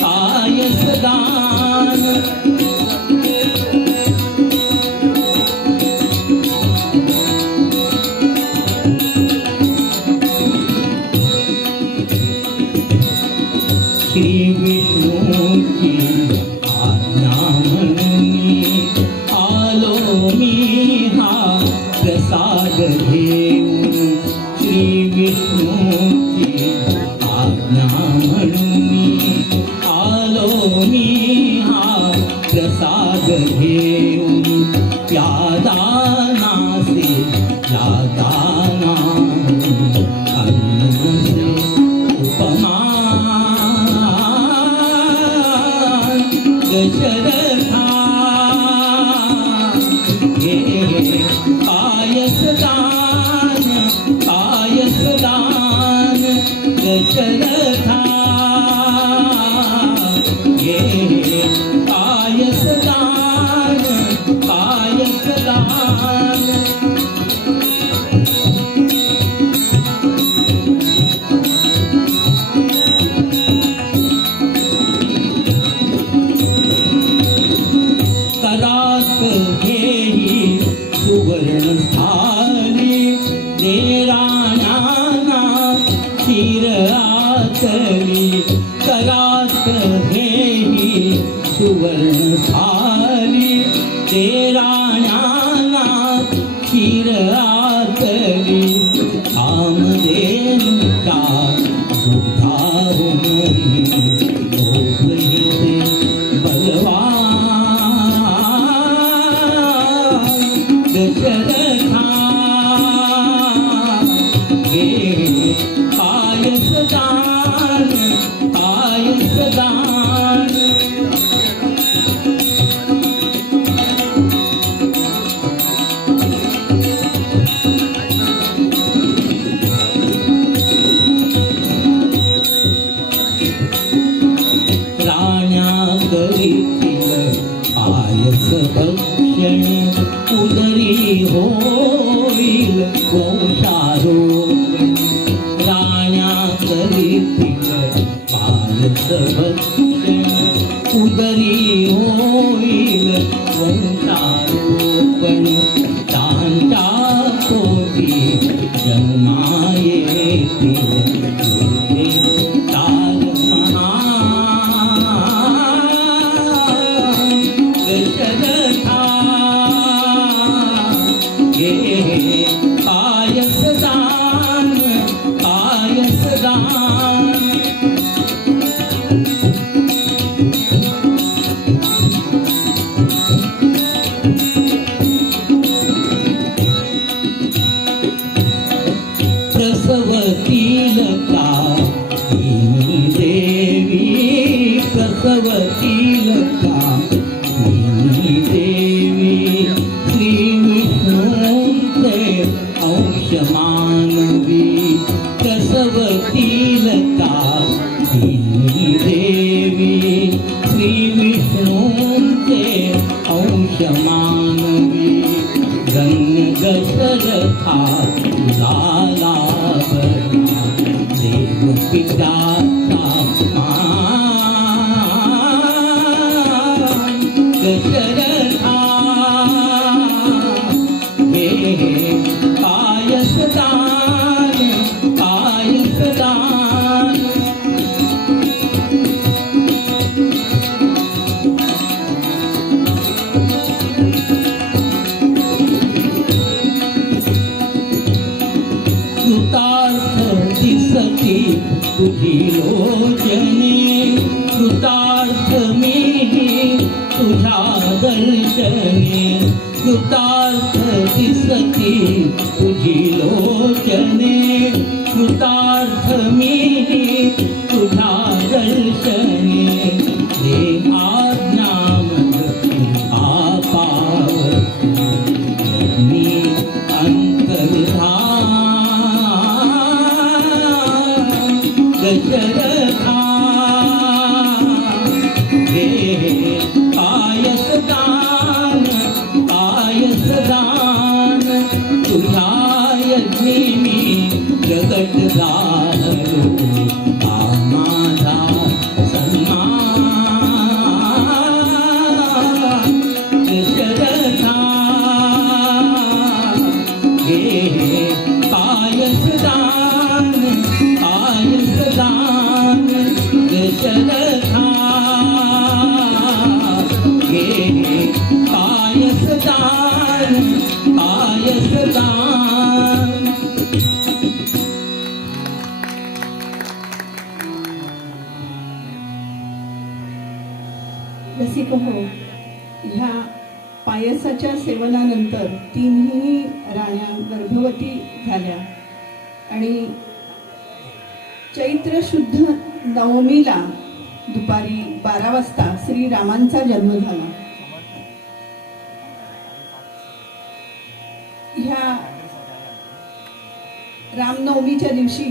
पायसदान श्री विष्णूची आज्ञा म्हणून आलो मी हा प्रसाद घेऊन श्री विष्णूची आज्ञा म्हणून आलो मी हा प्रसाद घेऊन या दानासे या दाना अन्नसे उपमान दशरथा घे पायसदान पायसदान दशरथा घे पायसदान पायसदान करात घेई सुवर्ण स्थाली दे राणाना क्षीर आतली करात घेई सुवर्ण स्थाली दे राणाना क्षीर आतली कामधेनुच्या दुधाहून ओघळीते बलवान दशरथा घे पायसदान पायसदान राण्या करीतील पायस भक्षण उदरी होईल वंशारोपण राण्या करीतील पायस भक्षण उदरी होईल वंशारोपण त्यांच्या पोटी जन्मा येतील लोके ताल महान दशरथा घे पायसदान पायसदान कसवतील का तिन्ही देवी श्री विष्णूंचे अंश मानवी कसवतील का तिन्ही देवी श्री विष्णूंचे अंश मानवी गण्य दशरथा लाला बरा देव पिताचा मान दशरथा हे पायसदान पायसदान कृतार्थ दिसती तुझी लोचने कृतार्थ मी तुझ्या दर्शने कृतार्थ दिसती तुझी लोचने कृतार्थ मी तुझ्या दर्शने दे आज्ञा मग आपावर मी अंतर्धान दशरथा हे पायसदान पायसदान तुझ्या यज्ञी मी प्रगट झालो हा माझा सन्मान दशरथा हे पायसदान पायसदान दशरथा हे पायसदान पायसदान रसिक हो, ह्या पायसाच्या सेवनानंतर तीनही राण्या गर्भवती झाल्या आणि चैत्र शुद्ध नवमीला दुपारी 12 वाजता श्रीरामांचा जन्म झाला. ह्या रामनवमीच्या दिवशी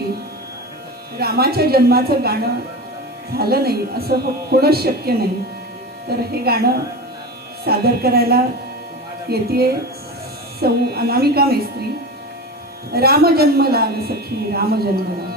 रामाच्या जन्माचं गाणं झालं नाही असं होणंच शक्य नाही. तर हे गाणं सादर करायला येते सौ अनामिका मेस्त्री. राम जन्मला ग सखी राम जन्मला.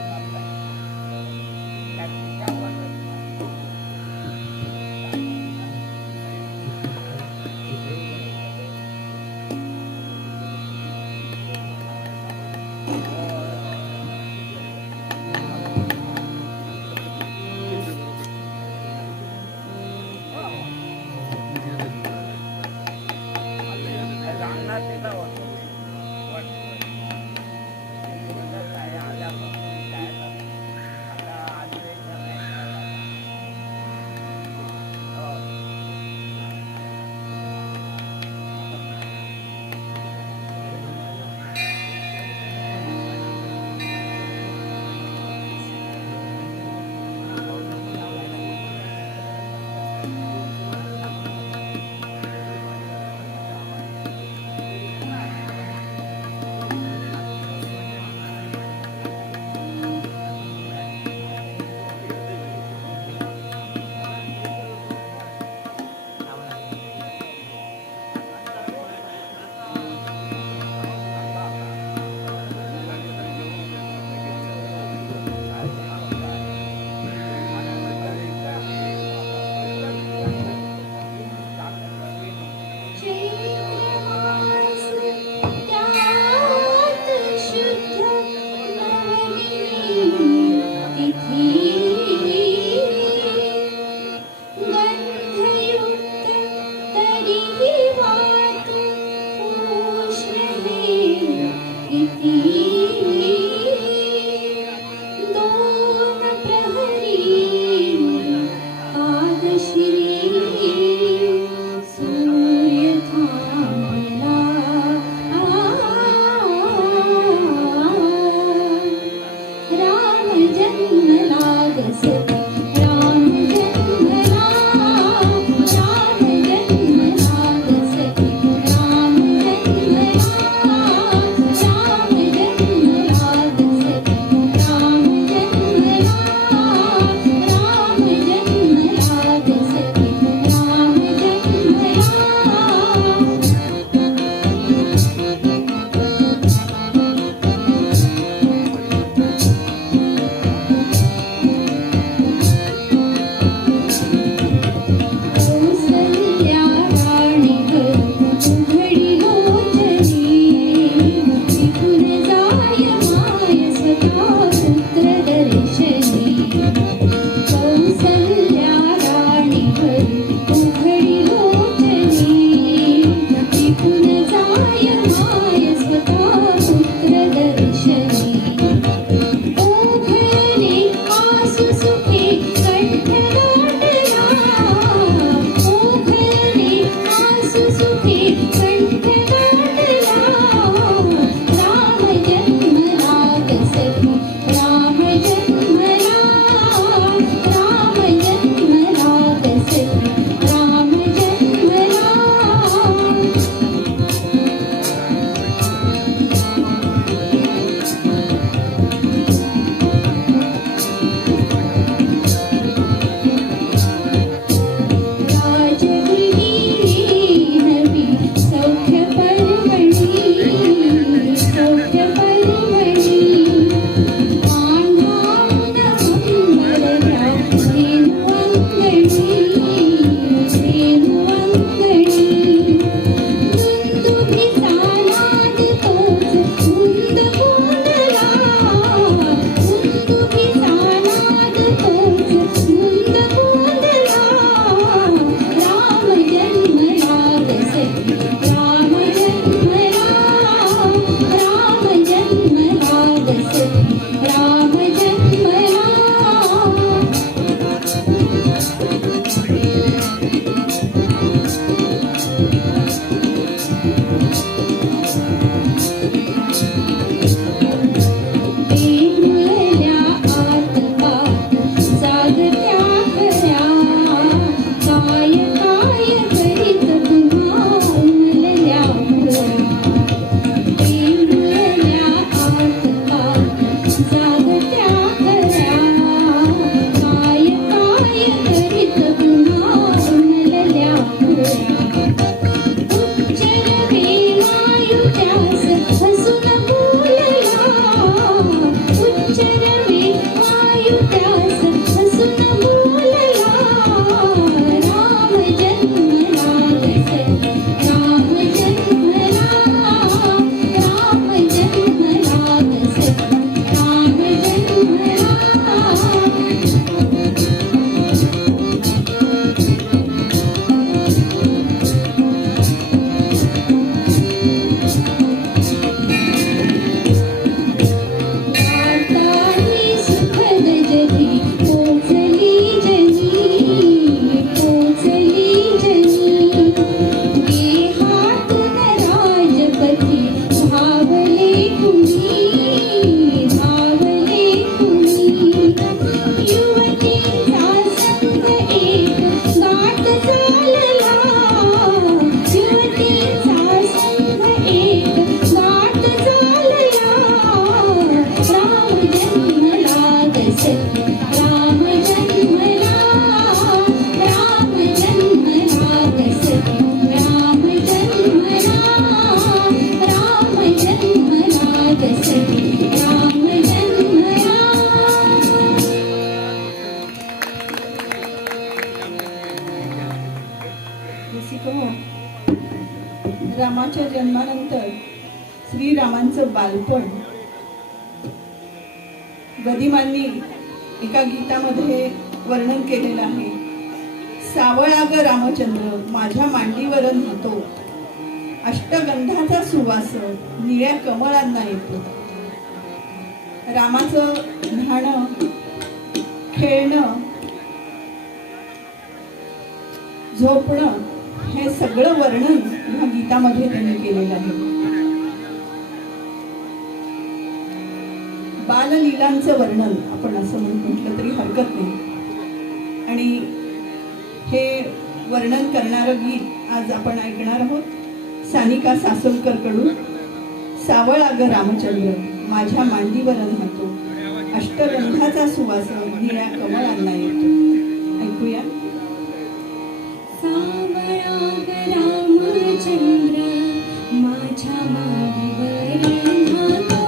हो, रामाच्या जन्मानंतर श्रीरामांचं बालपण गदिमांनी एका गीतामध्ये वर्णन केलेलं आहे. सावळा ग रामचंद्र माझ्या मांडीवर राहतो, अष्टगंधाचा सुवास निळ्या कमळांना येतो. रामाचं न्हाणं, खेळणं, झोपणं हे सगळं वर्णन ह्या गीतामध्ये त्यांनी केलेलं आहे. बाललीलांचं वर्णन आपण असं म्हटलं तरी हरकत नाही. आणि हे वर्णन करणारं गीत आज आपण ऐकणार आहोत सानिका सासोलकर कडून. सावळा ग रामचंद्र माझ्या मांडीवर राहतो, अष्टगंधाचा सुवास निळ्या कमळांना येतो. ऐकूया. सावळा ग रामचंद्र माझ्या मांडीवर राहतो,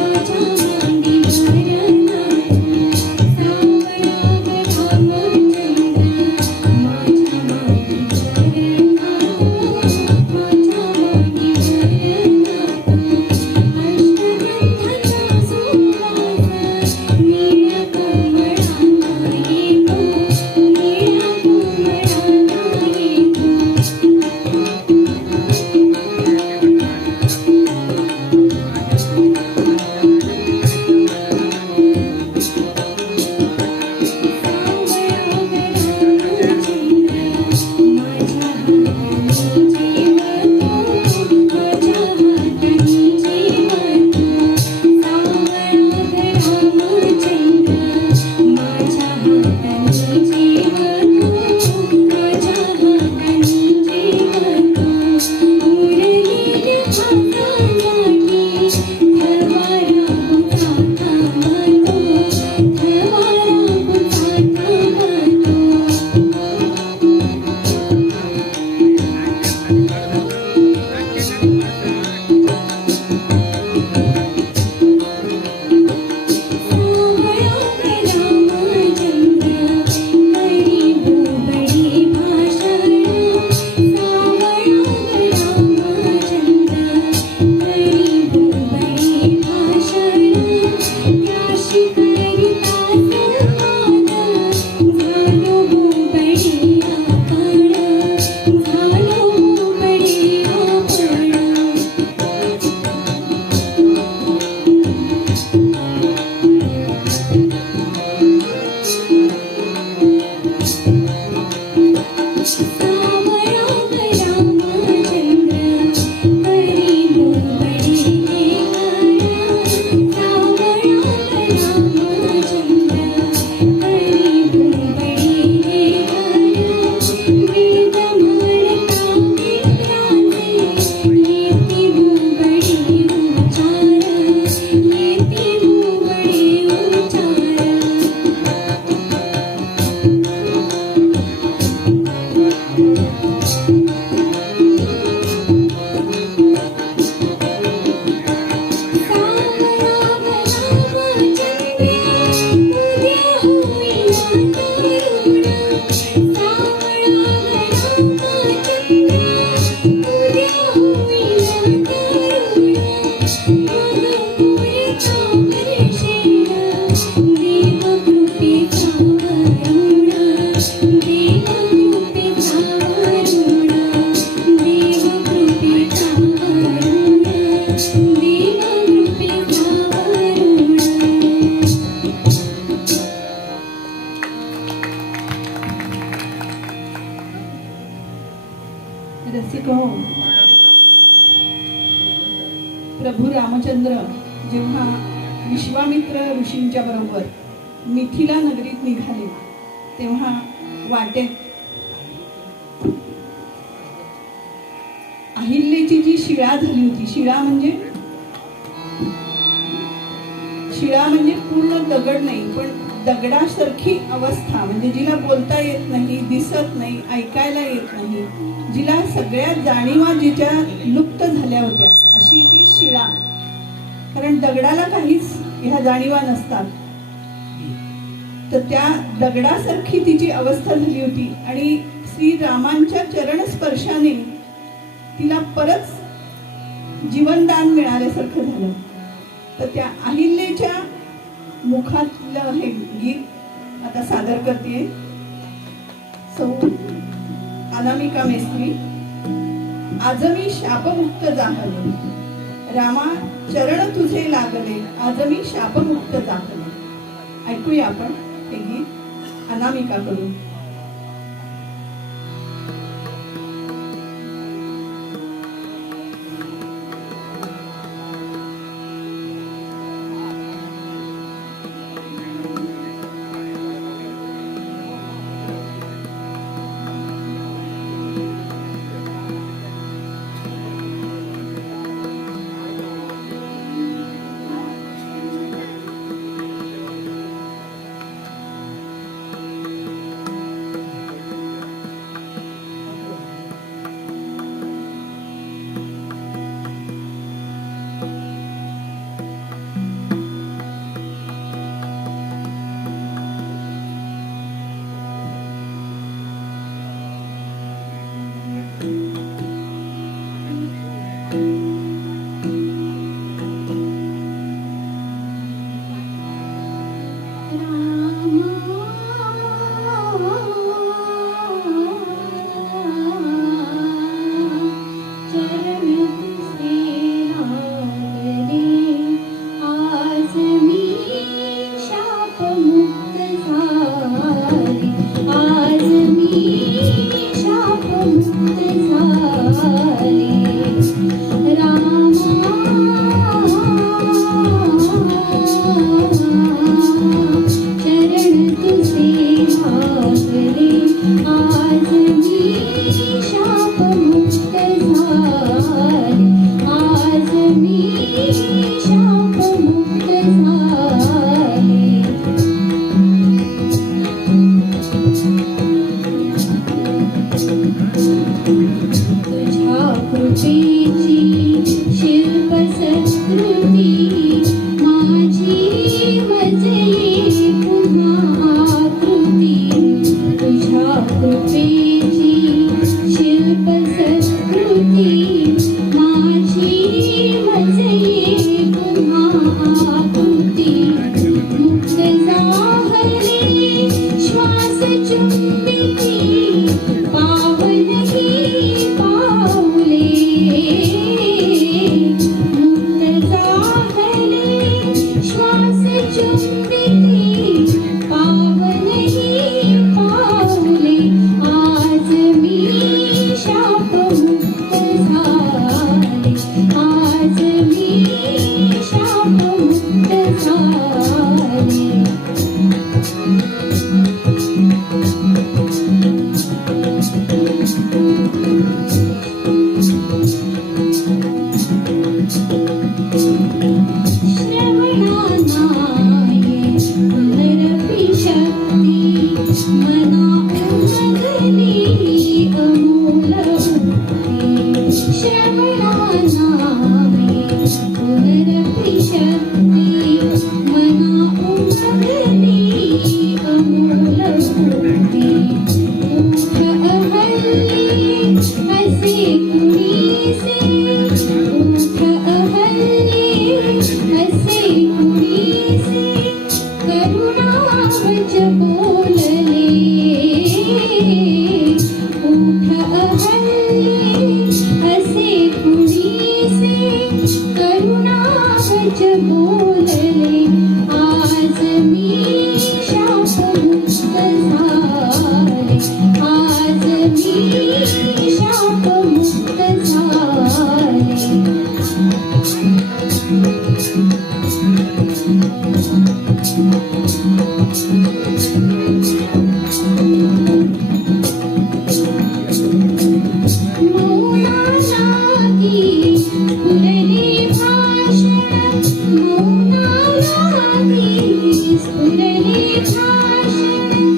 माझ्या मांडीवर राहतो. सावळा ग रामचंद्र माझ्या मांडीवर राहतो, माझ्या मांडीवर राहतो. अष्टगंधाचा सुवास निळ्या कमळांना येतो, निळ्या कमळांना येतो. प्रभू रामचंद्र जेव्हा विश्वामित्र ऋषींच्या बरोबर मिथिला नगरीत निघाले तेव्हा वाटेत अहिल्याची जी शिळा झाली होती, शिळा म्हणजे पूर्ण दगड नाही पण दगडासारखी अवस्था, म्हणजे जिला बोलता येत नाही, दिसत नाही, ऐकायला येत नाही, जिला सगळ्या जाणीवा जिच्या लुप्त झाल्या होत्या अशी ती शिळा. कारण दगडाला काहीच ह्या जाणीवा नसतात, तर त्या दगडासारखी तिची अवस्था झाली होती. आणि श्रीरामांच्या चरणस्पर्शाने तिला परत जीवनदान मिळाल्यासारखं झालं. तर त्या अहिल्याच्या मुखातलं हे गीत आता सादर करते सौ अनामिका मेस्त्री. आज मी शापमुक्त जाहले, रामा चरण तुझे लागले, आज मी शापमुक्त जाहले. ऐकूया आपण हे गीत अनामिकाकडून.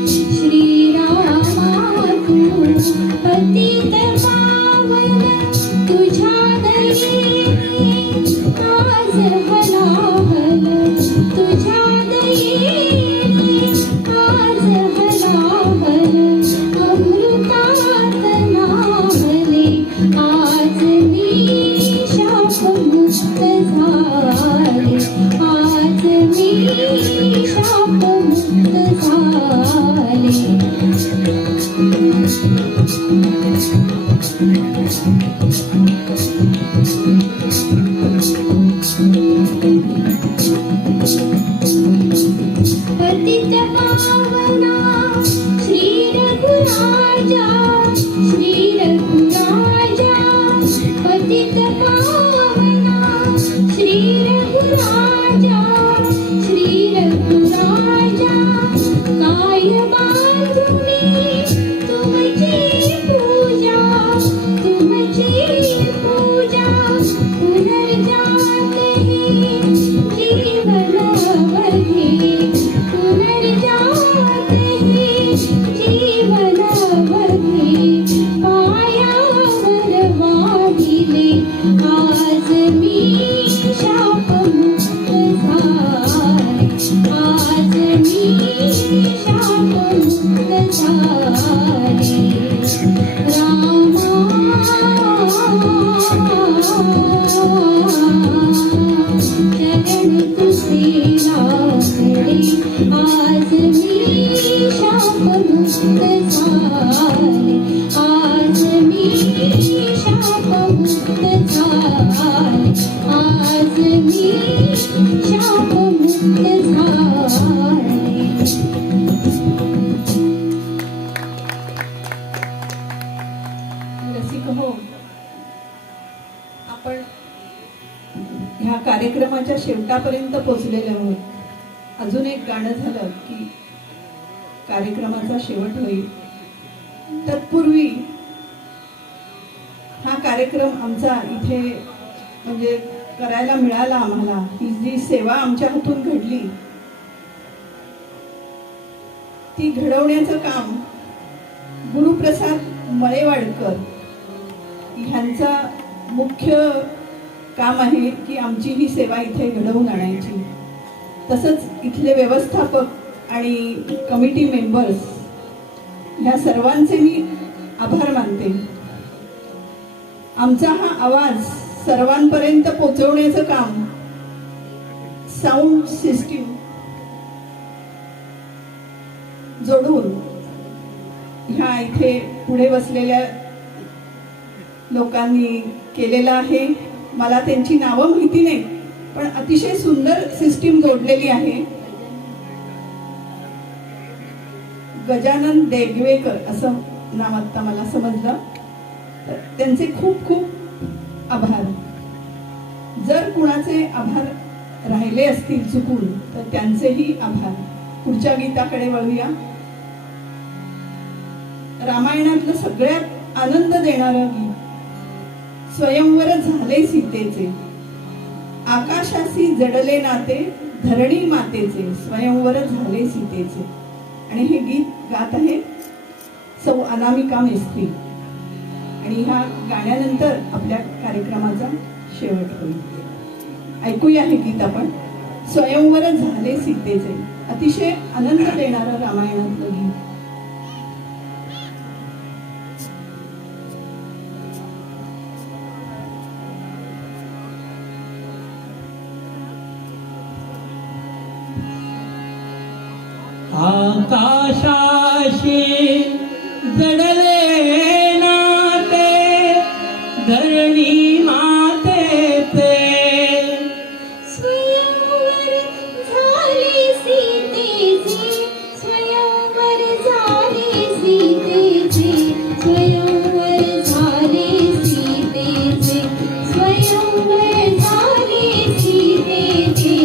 श्री पतित पावना श्री रघुराजा श्री रघुराजा पतित पावना श्री रघुराजा श्री रघुराजा काय बांधुनी तुमची पूजा पुनर्जाते जीवन बघे पुनर्जाते जीवन बघे पायावर वाहिले आज मी शापमुक्त झाले आज मी शापमुक्त झाले चरण तुझे लागले आज मी शापमुक्त झाले आज मी शापमुक्त झाले आज मी शापमुक्त झाले. रसिक हो, आपण ह्या कार्यक्रमाच्या शेवटापर्यंत पोहोचलेले आहोत. अजून एक गाणं झालं की कार्यक्रमाचा शेवट होईल. तत्पूर्वी हा कार्यक्रम आमचा इथे म्हणजे करायला मिळाला आम्हाला, ही जी सेवा आमच्या हातून घडली ती घडवण्याचं काम गुरुप्रसाद मळेवाडकर ह्यांचा मुख्य काम आहे की आमची ही सेवा इथे घडवून आणायची. तसंच इथले व्यवस्थापक आणि कमिटी मेंबर्स ह्या सर्वांचे मी आभार मानते. आमचा हा आवाज सर्वांपर्यंत पोहोचवण्याचं काम साऊंड सिस्टीम जोडून ह्या इथे पुढे बसलेल्या लोकांनी केलेलं आहे. मला त्यांची नावं माहिती नाही, पण अतिशय सुंदर सिस्टीम जोडलेली आहे. गजानन देगवेकर असं नाव आता मला समजलं. तर त्यांचे खूप खूप आभार. जर कुणाचे आभार राहिले असतील चुकून तर त्यांचेही आभार. पुढच्या गीताकडे वळूया. रामायणातलं सगळ्यात आनंद देणारं गीत, स्वयंवर झाले सीतेचे, आकाशाशी जडले नाते, धरणी मातेचे, स्वयंवर झाले सीतेचे. आणि हे गीत गात आहे सौ अनामिका मेस्त्री. आणि ह्या गाण्यानंतर आपल्या कार्यक्रमाचा शेवट होईल. ऐकूया हे गीत आपण. स्वयंवर झाले सीतेचे, अतिशय आनंद देणारं रामायणातलं गीत. आकाशाशी जडले नाते, धरणी मातेचे, स्वयंवर झाले सीतेचे, स्वयंवर झाले सीतेचे, स्वयंवर झाले सीतेचे, स्वयंवर झाले सीतेचे,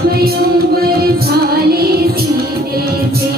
स्वयंवर झाले सीतेचे.